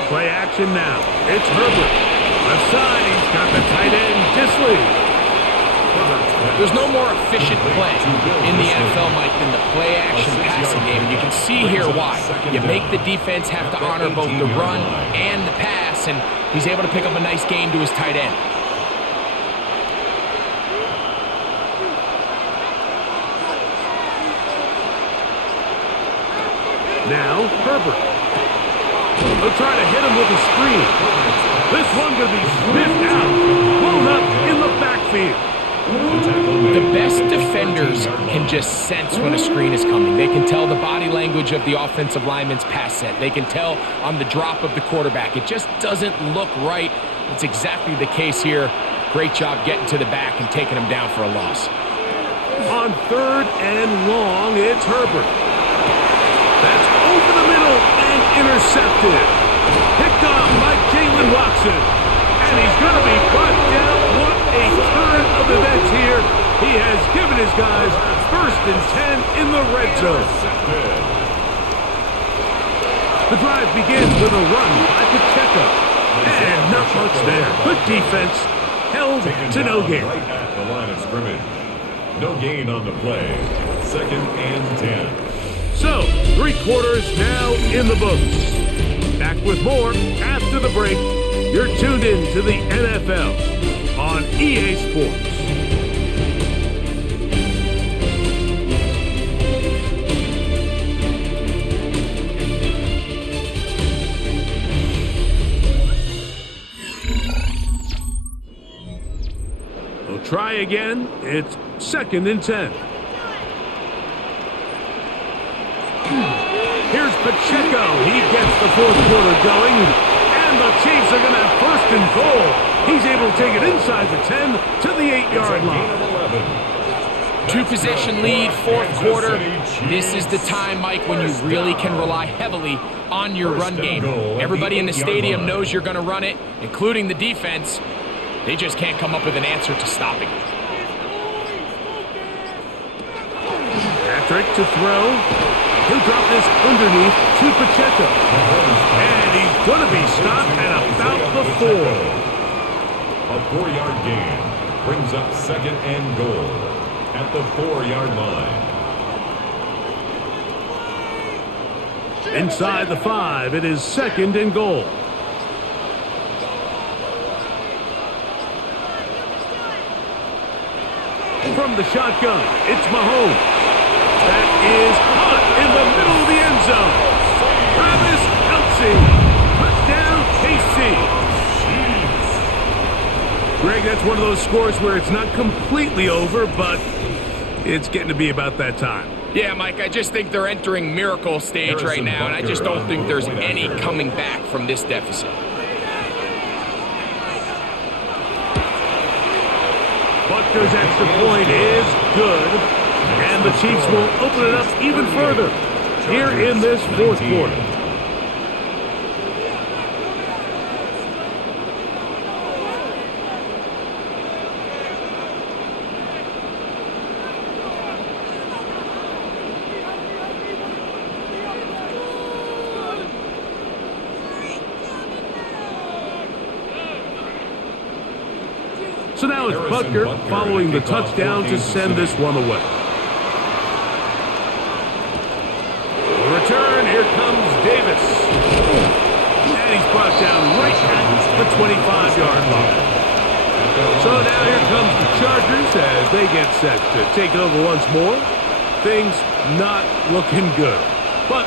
Play action now. It's Herbert. Left side, he's got the tight end, Disley. There's no more efficient play in the NFL, Mike, than the play-action passing game. And you can see here why. You make the defense have to honor both the run and the pass, and he's able to pick up a nice gain to his tight end. Now, Herbert. They'll try to hit him with a screen. This one going to be sniffed out, blown up in the backfield. The best defenders can just sense when a screen is coming. They can tell the body language of the offensive lineman's pass set. They can tell on the drop of the quarterback. It just doesn't look right. It's exactly the case here. Great job getting to the back and taking him down for a loss. On 3rd and long, it's Herbert. That's over the middle and intercepted. Picked off by Jalen Watson. And he's going to be brought down. What a turn of events here. He has given his guys 1st and 10 in the red zone. The drive begins with a run by Pacheco. And not much there. Good defense. Held to no gain. Right at the line of scrimmage. No gain on the play. 2nd and 10. So, 3 quarters now in the books. Back with more after the break. You're tuned in to the NFL on EA Sports. We'll try again. It's 2nd and 10. Here's Pacheco. He gets the 4th quarter going. And the Chiefs are going to have 1st and goal. He's able to take it inside the 10 to the 8-yard line. 2-possession lead, 4th quarter. This is the time, Mike, when you really can rely heavily on your run game. Everybody in the stadium knows you're going to run it, including the defense. They just can't come up with an answer to stopping it. Patrick to throw. He'll drop this underneath to Pacheco. And he's going to be stopped at about the 4. A 4-yard gain brings up 2nd and goal at the 4-yard line. Inside the 5, it is 2nd and goal. From the shotgun, it's Mahomes. That is caught in the middle of the end zone. Travis Kelce. Touchdown, KC. Greg, that's one of those scores where it's not completely over, but it's getting to be about that time. Yeah, Mike, I just think they're entering miracle stage right now, and I just don't think there's any coming back from this deficit. Butker's extra point is good. And the Chiefs will open it up even further here in this 4th quarter. So now it's Butker following the touchdown to send this one away. Return, here comes Davis. And he's brought down right at the 25-yard line. So now here comes the Chargers as they get set to take it over once more. Things not looking good. But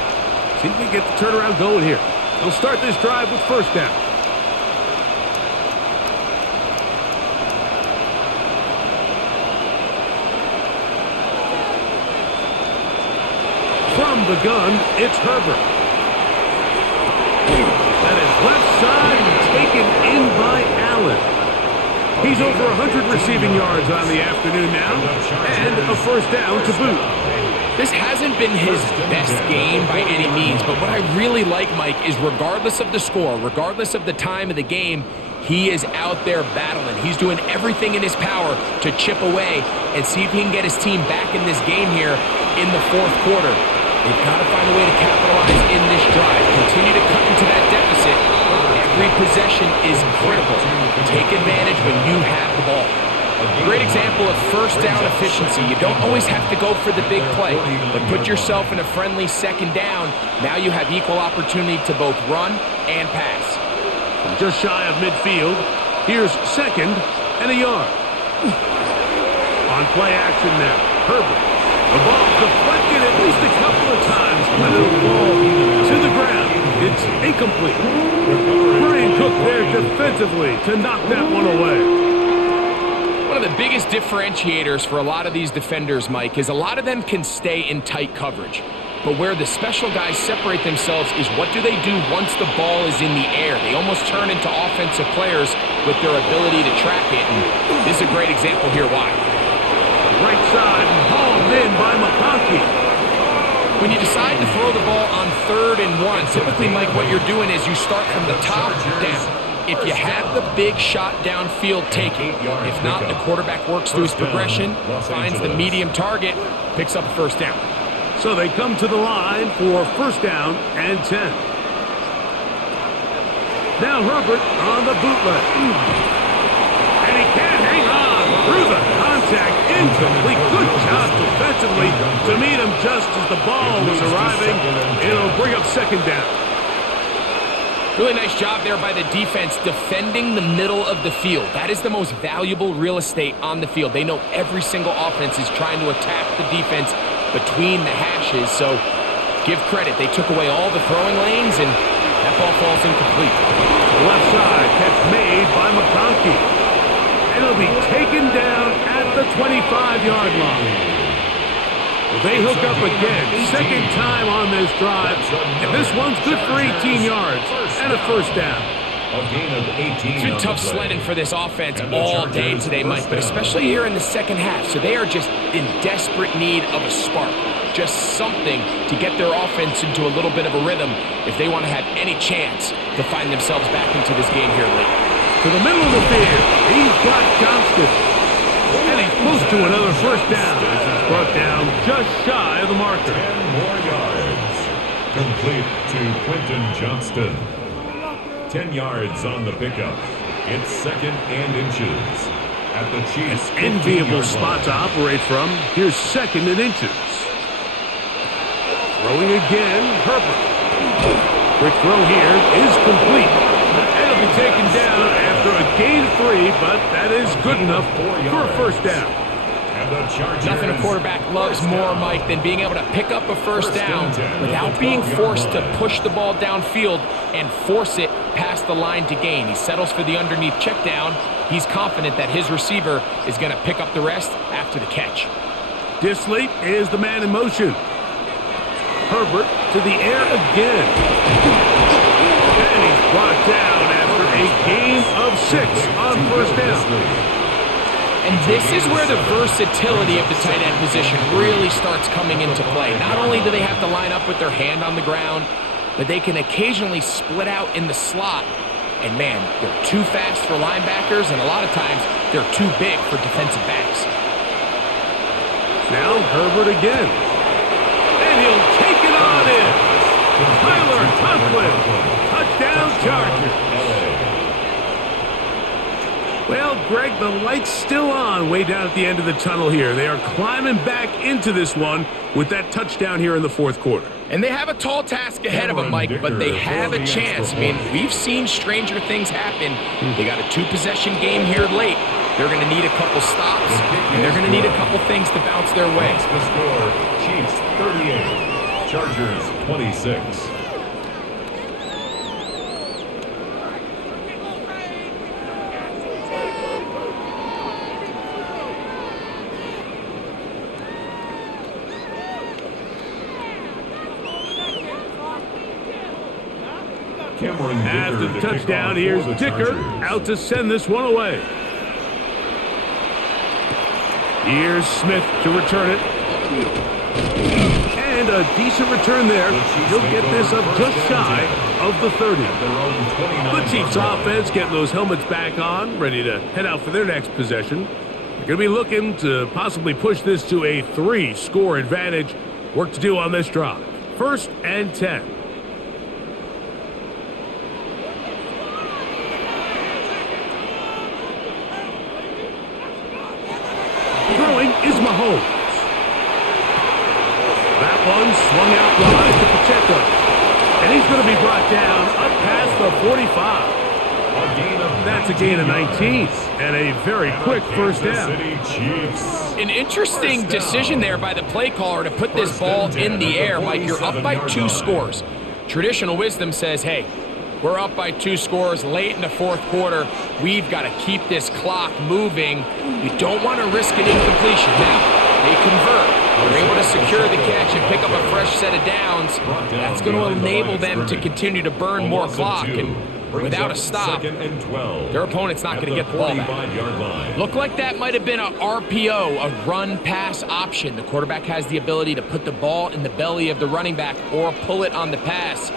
see if we get the turnaround going here. They'll start this drive with 1st down. From the gun, it's Herbert. That is left side taken in by Allen. He's over 100 receiving yards on the afternoon now, and a first down to boot. This hasn't been his best game by any means, but what I really like, Mike, is regardless of the score, regardless of the time of the game, he is out there battling. He's doing everything in his power to chip away and see if he can get his team back in this game here in the fourth quarter. They've got to find a way to capitalize in this drive. Continue to cut into that deficit. Every possession is critical. Take advantage when you have the ball. A great example of first down efficiency. You don't always have to go for the big play, but put yourself in a friendly second down. Now you have equal opportunity to both run and pass. From just shy of midfield, here's second and a yard. On play action now, Herbert. The ball deflected at least a couple of times, but it'll fall to the ground. It's incomplete. Brian Cook there defensively to knock that one away. One of the biggest differentiators for a lot of these defenders, Mike, is a lot of them can stay in tight coverage. But where the special guys separate themselves is what do they do once the ball is in the air? They almost turn into offensive players with their ability to track it. And this is a great example here why. Right side hauled in by McConkey. When you decide to throw the ball on 3rd and 1, typically, Mike, what you're doing is you start from the top down. If you have the big shot downfield, take it. If not, the quarterback works through his progression, finds the medium target, picks up a first down. So they come to the line for first down and 10. Now Herbert on the bootleg. And he can't hang on through the contact. Incomplete. Good job defensively to meet him just as the ball was arriving. It'll bring up second down. Really nice job there by the defense defending the middle of the field. That is the most valuable real estate on the field. They know every single offense is trying to attack the defense between the hashes, so give credit. They took away all the throwing lanes, and that ball falls incomplete. The left side catch made by McConkey. And it'll be taken down at the 25-yard line. They hook up again, second time on this drive, and this one's good for 18 yards and a first down. It's been tough sledding for this offense all day today, Mike, but especially here in the second half. So they are just in desperate need of a spark, just something to get their offense into a little bit of a rhythm if they want to have any chance to find themselves back into this game here late. To the middle of the field, he's got Johnston. And he's close to another first down. This is brought down just shy of the marker. 10 more yards. Complete to Quentin Johnston. 10 yards on the pickup. It's second and inches. At the Chiefs' an enviable spot to operate from. Here's second and inches. Throwing again, Herbert. Quick throw here is complete. And it'll be taken down after a gain of 3, but that is good enough for a first down. Nothing a quarterback loves more, Mike, than being able to pick up a first down without being forced to push the ball downfield and force it past the line to gain. He settles for the underneath check down. He's confident that his receiver is going to pick up the rest after the catch. Disley is the man in motion. Herbert to the air again. And he's brought down after a gain of 6 on first down. And this is where the versatility of the tight end position really starts coming into play. Not only do they have to line up with their hand on the ground, but they can occasionally split out in the slot. And man, they're too fast for linebackers, and a lot of times they're too big for defensive backs. Now Herbert again. And he'll take it on in. Tyler Conklin, touchdown Chargers. Well, Greg, the light's still on way down at the end of the tunnel here. They are climbing back into this one with that touchdown here in the fourth quarter. And they have a tall task ahead of them, Mike, but they have a chance. I mean, we've seen stranger things happen. They got a 2-possession game here late. They're going to need a couple stops, and they're going to need a couple things to bounce their way. The score, Chiefs 38, Chargers 26. After the touchdown, here's Dicker out to send this one away. Here's Smith to return it. And a decent return there. He'll get this up just shy of the 30. The Chiefs offense getting those helmets back on, ready to head out for their next possession. They're going to be looking to possibly push this to a 3-score advantage. Work to do on this drive. 1st and 10. Throwing is Mahomes. That one swung out wide to Pacheco. And he's going to be brought down up past the 45. That's a gain of 19 and a very quick first down. An interesting decision there by the play caller to put this ball in the air. Mike, you're up by 2 scores. Traditional wisdom says, hey, we're up by 2 scores late in the 4th quarter. We've got to keep this clock moving. You don't want to risk an incompletion. Now, they convert. They're able to secure the catch and pick up a fresh set of downs. That's going to enable them to continue to burn more clock. And without a stop, their opponent's not going to get the ball back. Looked like that might have been a RPO, a run-pass option. The quarterback has the ability to put the ball in the belly of the running back or pull it on the pass.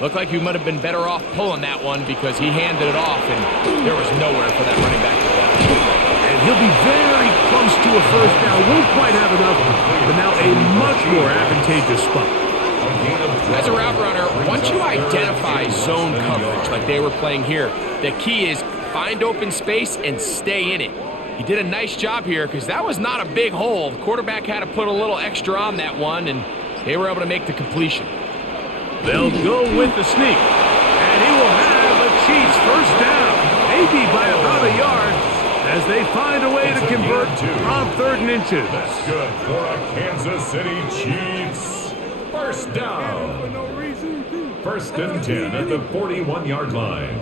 Looked like he might have been better off pulling that one because he handed it off, and there was nowhere for that running back to go. And he'll be very close to a first down. Won't quite have enough, but now a much more advantageous spot. As a route runner, once you identify zone coverage like they were playing here, the key is find open space and stay in it. He did a nice job here because that was not a big hole. The quarterback had to put a little extra on that one, and they were able to make the completion. They'll go with the sneak, and he will have a Chiefs first down, maybe by about a yard, as they find a way to convert on 3rd and inches. That's good for a Kansas City Chiefs. First down. 1st and 10 at the 41-yard line.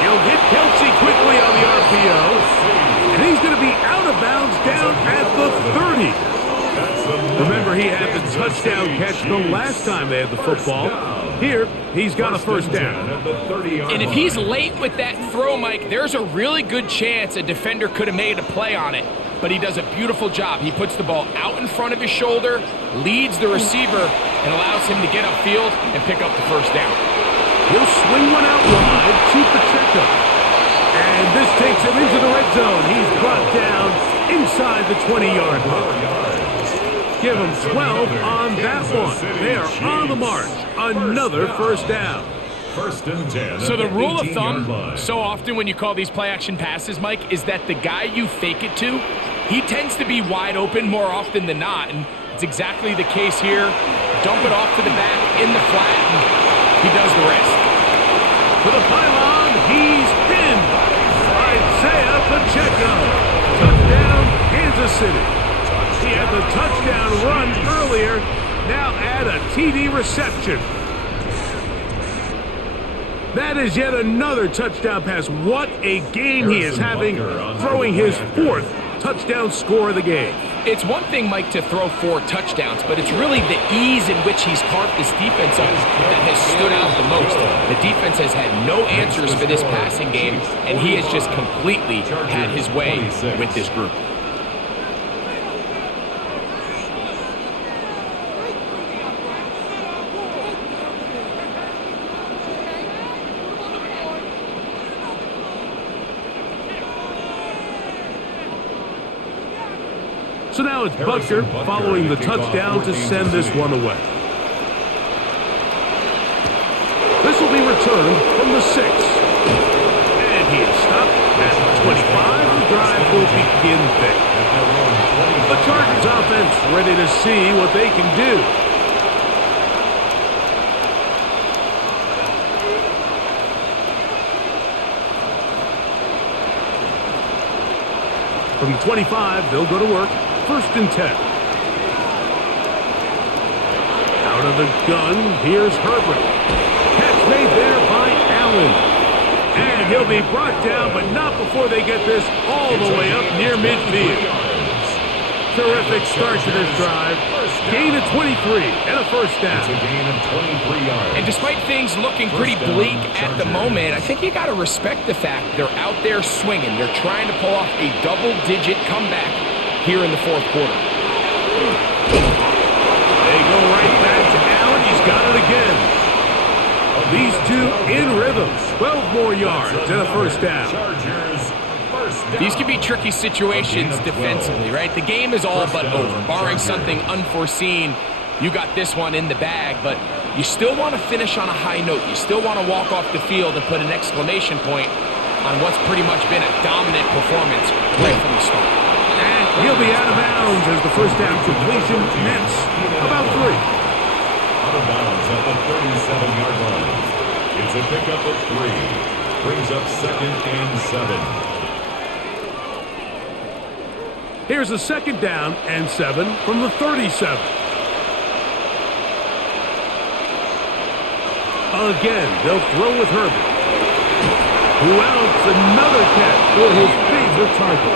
He'll hit Kelsey quickly on the RPO, and he's going to be out of bounds down at the 30. Remember, he had the touchdown catch the last time they had the football. Here, he's got a first down. And if he's late with that throw, Mike, there's a really good chance a defender could have made a play on it. But he does a beautiful job. He puts the ball out in front of his shoulder, leads the receiver, and allows him to get upfield and pick up the first down. He'll swing one out wide to Pacheco. And this takes him into the red zone. He's brought down inside the 20-yard line. Give him 12 on that one. They are on the march. Another first down. 1st and 10. So the rule of thumb, so often when you call these play-action passes, Mike, is that the guy you fake it to, he tends to be wide open more often than not. And it's exactly the case here. Dump it off to the back in the flat, and he does the rest. To the pylon, he's in. Isaiah Pacheco. Touchdown, Kansas City. He had the touchdown run earlier. Now add a TD reception. That is yet another touchdown pass. What a game he is having, throwing his 4th touchdown score of the game. It's one thing, Mike, to throw 4 touchdowns, but it's really the ease in which he's carved this defense up that has stood out the most. The defense has had no answers for this passing game, and he has just completely had his way with this group. So now it's Butker following the touchdown to send this one away. This will be returned from the 6. And he is stopped at the 25. The drive will begin there. The Chargers offense ready to see what they can do. From the 25, they'll go to work. 1st and 10. Out of the gun, here's Herbert. Catch made there by Allen. And he'll be brought down, but not before they get this all the way up near midfield. Terrific start to this drive. gain of 23 and a first down. It's a gain of 23 yards. And despite things looking pretty bleak at the moment, I think you got to respect the fact they're out there swinging. They're trying to pull off a double-digit comeback here in the fourth quarter. They go right back to Allen. He's got it again. These two in rhythm. 12 more yards and a first down. These can be tricky situations defensively, right? The game is all but over. Barring something unforeseen, you got this one in the bag, but you still want to finish on a high note. You still want to walk off the field and put an exclamation point on what's pretty much been a dominant performance right from the start. And he'll be out of bounds as the first down completion nets about 3. Out of bounds at the 37-yard line. It's a pickup of 3. Brings up 2nd and 7. Here's a 2nd down and 7 from the 37. Again, they'll throw with Herbert. Who else? Another catch for his favorite target.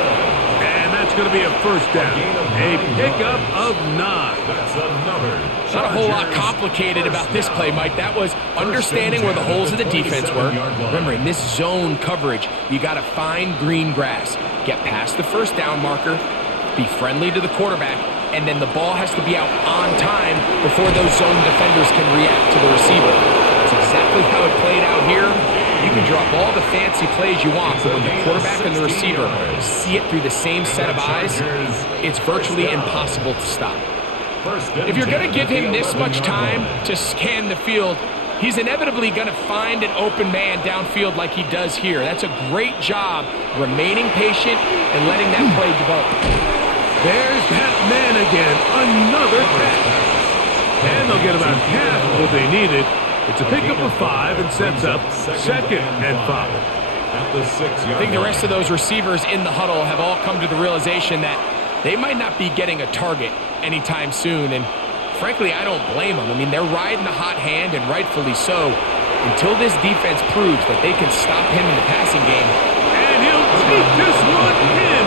And that's going to be a first down. A pickup of 9. That's another. Not a whole lot complicated about this play, Mike. That was understanding where the holes of the defense were. Remember, in this zone coverage, you got to find green grass. Get past the first down marker, be friendly to the quarterback, and then the ball has to be out on time before those zone defenders can react to the receiver. That's exactly how it played out here. You can drop all the fancy plays you want, but when the quarterback and the receiver see it through the same set of eyes, it's virtually impossible to stop. If you're going to give him this much time to scan the field, he's inevitably going to find an open man downfield like he does here. That's a great job remaining patient and letting that play develop. There's that man again. Another catch. And they'll get about half of what they needed. It's a pickup of 5 and sets up 2nd and 5. At the 6-yard I think the rest of those receivers in the huddle have all come to the realization that they might not be getting a target anytime soon. And frankly, I don't blame them. I mean, they're riding a hot hand, and rightfully so, until this defense proves that they can stop him in the passing game. And he'll take this one in.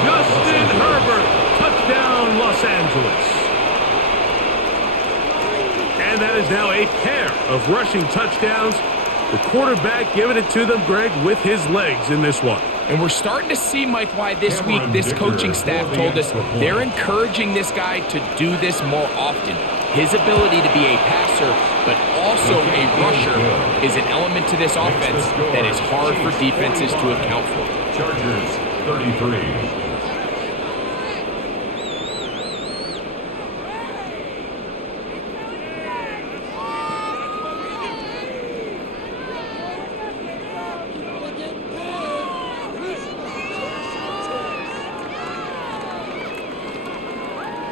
Justin Herbert, touchdown Los Angeles. And that is now a pair of rushing touchdowns. The quarterback giving it to them, Greg, with his legs in this one. And we're starting to see, Mike, why this week this coaching staff told us they're encouraging this guy to do this more often. His ability to be a passer, but also a rusher, is an element to this offense that is hard for defenses to account for. Chargers 33.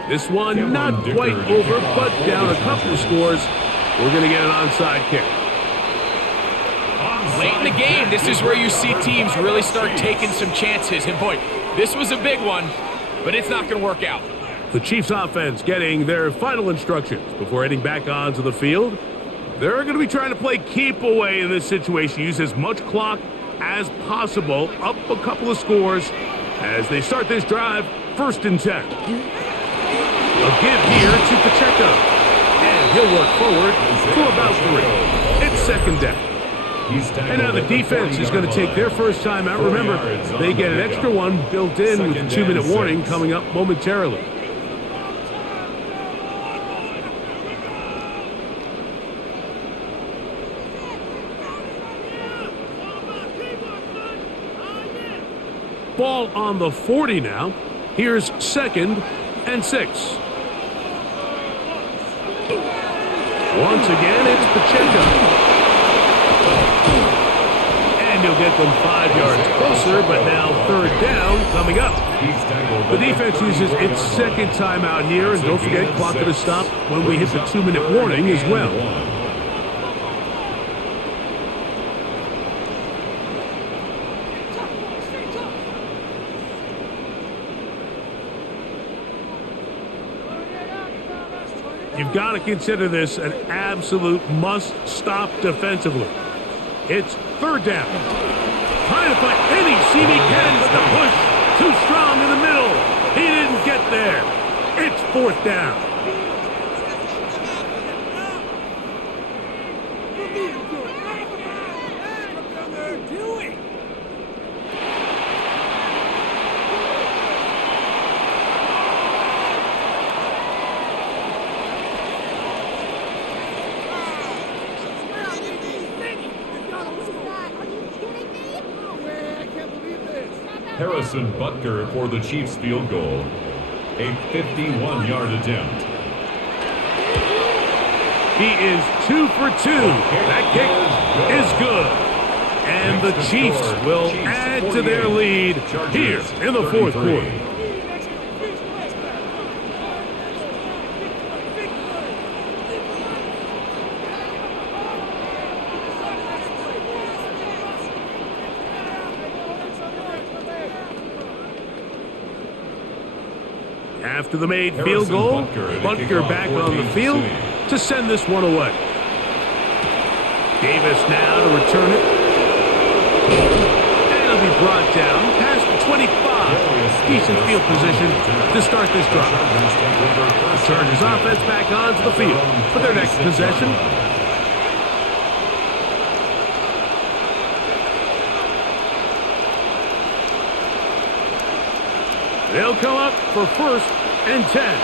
This one not quite over, but down a couple of scores. We're going to get an onside kick. Late in the game, this is where you see teams really start taking some chances. And boy, this was a big one, but it's not going to work out. The Chiefs offense getting their final instructions before heading back onto the field. They're going to be trying to play keep away in this situation. Use as much clock as possible. Up a couple of scores as they start this drive. 1st and 10. A give here to Pacheco. And he'll work forward for about 3. It's 2nd down. And now the defense is going to take their first time out. Remember, they get an extra one built in with the 2-minute warning coming up momentarily. Ball on the 40 now. Here's 2nd and 6. Once again, it's Pacheco. And he'll get them 5 yards closer, but now 3rd down coming up. The defense uses its 2nd timeout here, and don't forget, clock going to stop when we hit the 2-minute warning as well. You've got to consider this an absolute must-stop defensively. It's 3rd down. Trying to find any seam he can, but the push too strong in the middle. He didn't get there. It's fourth down. Harrison Butker for the Chiefs field goal. A 51-yard attempt. He is 2 for 2. That kick is good. And the Chiefs will add to their lead here in the fourth quarter. After the made field goal, Butker back on the field to send this one away. Davis now to return it. And it'll be brought down past the 25. Decent field position to start this drive. The Chargers offense back onto the field for their next possession. They'll come up for first and 10.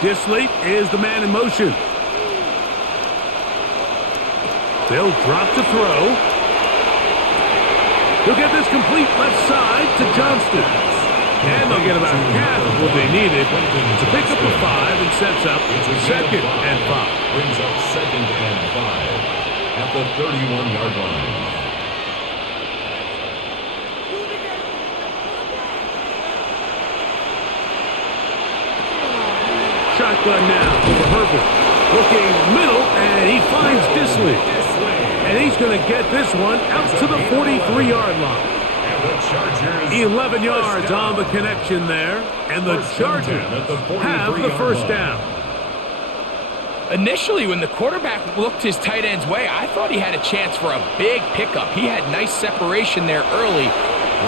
Disley is the man in motion. They'll drop to throw. He'll get this complete left side to Johnston. And they'll get about half of what they needed to pick up a 5 and sets up second and 5. Brings up second and 5 at the 31-yard line. Shotgun now over Herbert. Looking middle, and he finds Disley. And he's going to get this one out to the 43-yard line. 11 yards on the connection there, and the Chargers have the first down. Initially, when the quarterback looked his tight end's way, I thought he had a chance for a big pickup. He had nice separation there early.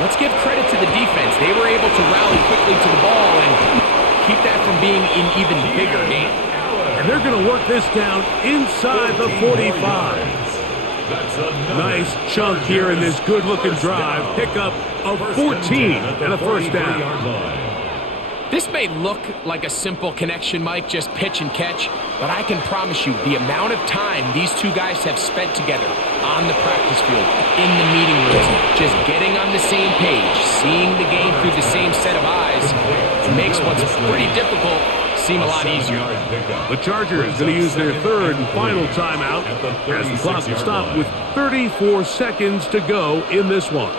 Let's give credit to the defense. They were able to rally quickly to the ball and keep that from being an even bigger game. And they're going to work this down inside the 45. Nice chunk here in this good-looking drive. Pickup of 14 and a first down. This may look like a simple connection, Mike, just pitch and catch, but I can promise you the amount of time these two guys have spent together on the practice field, in the meeting rooms, just getting on the same page, seeing the game through the same set of eyes, makes what's pretty difficult seem a lot easier. The Chargers going to use their third and final timeout as the clock will stop with 34 seconds to go in this one.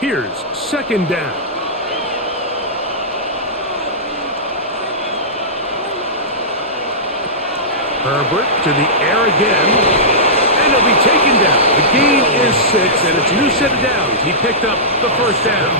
Here's second down. Herbert to the air again. And he'll be taken down. The gain is 6, and it's a new set of downs. He picked up the first down.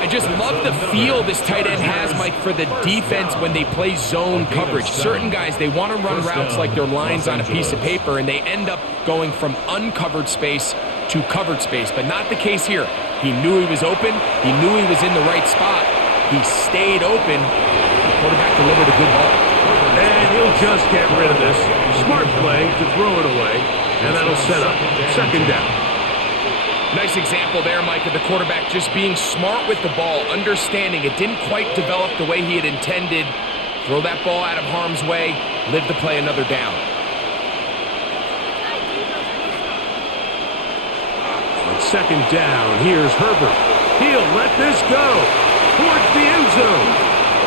I just love the feel this tight end has, Mike, for the defense when they play zone coverage. Certain guys, they want to run routes like they're lines on a piece of paper, and they end up going from uncovered space to covered space, but not the case here. He knew he was open. He knew he was in the right spot. He stayed open. The quarterback delivered a good ball. And he'll just get rid of this. Smart play to throw it away, and that'll set up second down. Nice example there, Mike, of the quarterback just being smart with the ball, understanding it didn't quite develop the way he had intended. Throw that ball out of harm's way, live to play another down. On second down, here's Herbert. He'll let this go towards the end zone.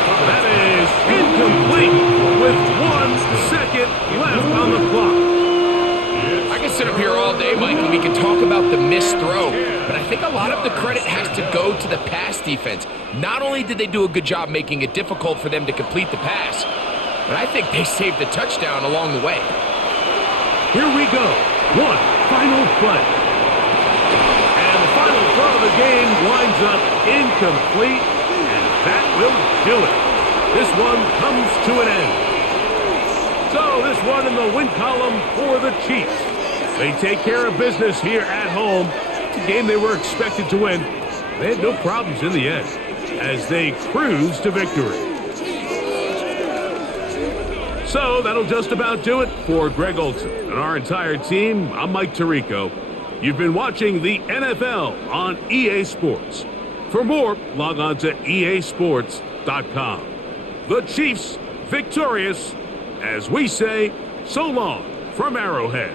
That is incomplete with 1 second left on the clock. I can sit up here all day, Mike, and we can talk about the missed throw, but I think a lot of the credit has to go to the pass defense. Not only did they do a good job making it difficult for them to complete the pass, but I think they saved the touchdown along the way. Here we go. One final play. And the final throw of the game winds up incomplete, and that will do it. This one comes to an end. So this one in the win column for the Chiefs. They take care of business here at home. It's a game they were expected to win. They had no problems in the end as they cruise to victory. So that'll just about do it for Greg Olson and our entire team. I'm Mike Tirico. You've been watching the NFL on EA Sports. For more, log on to easports.com. The Chiefs victorious, as we say, so long from Arrowhead.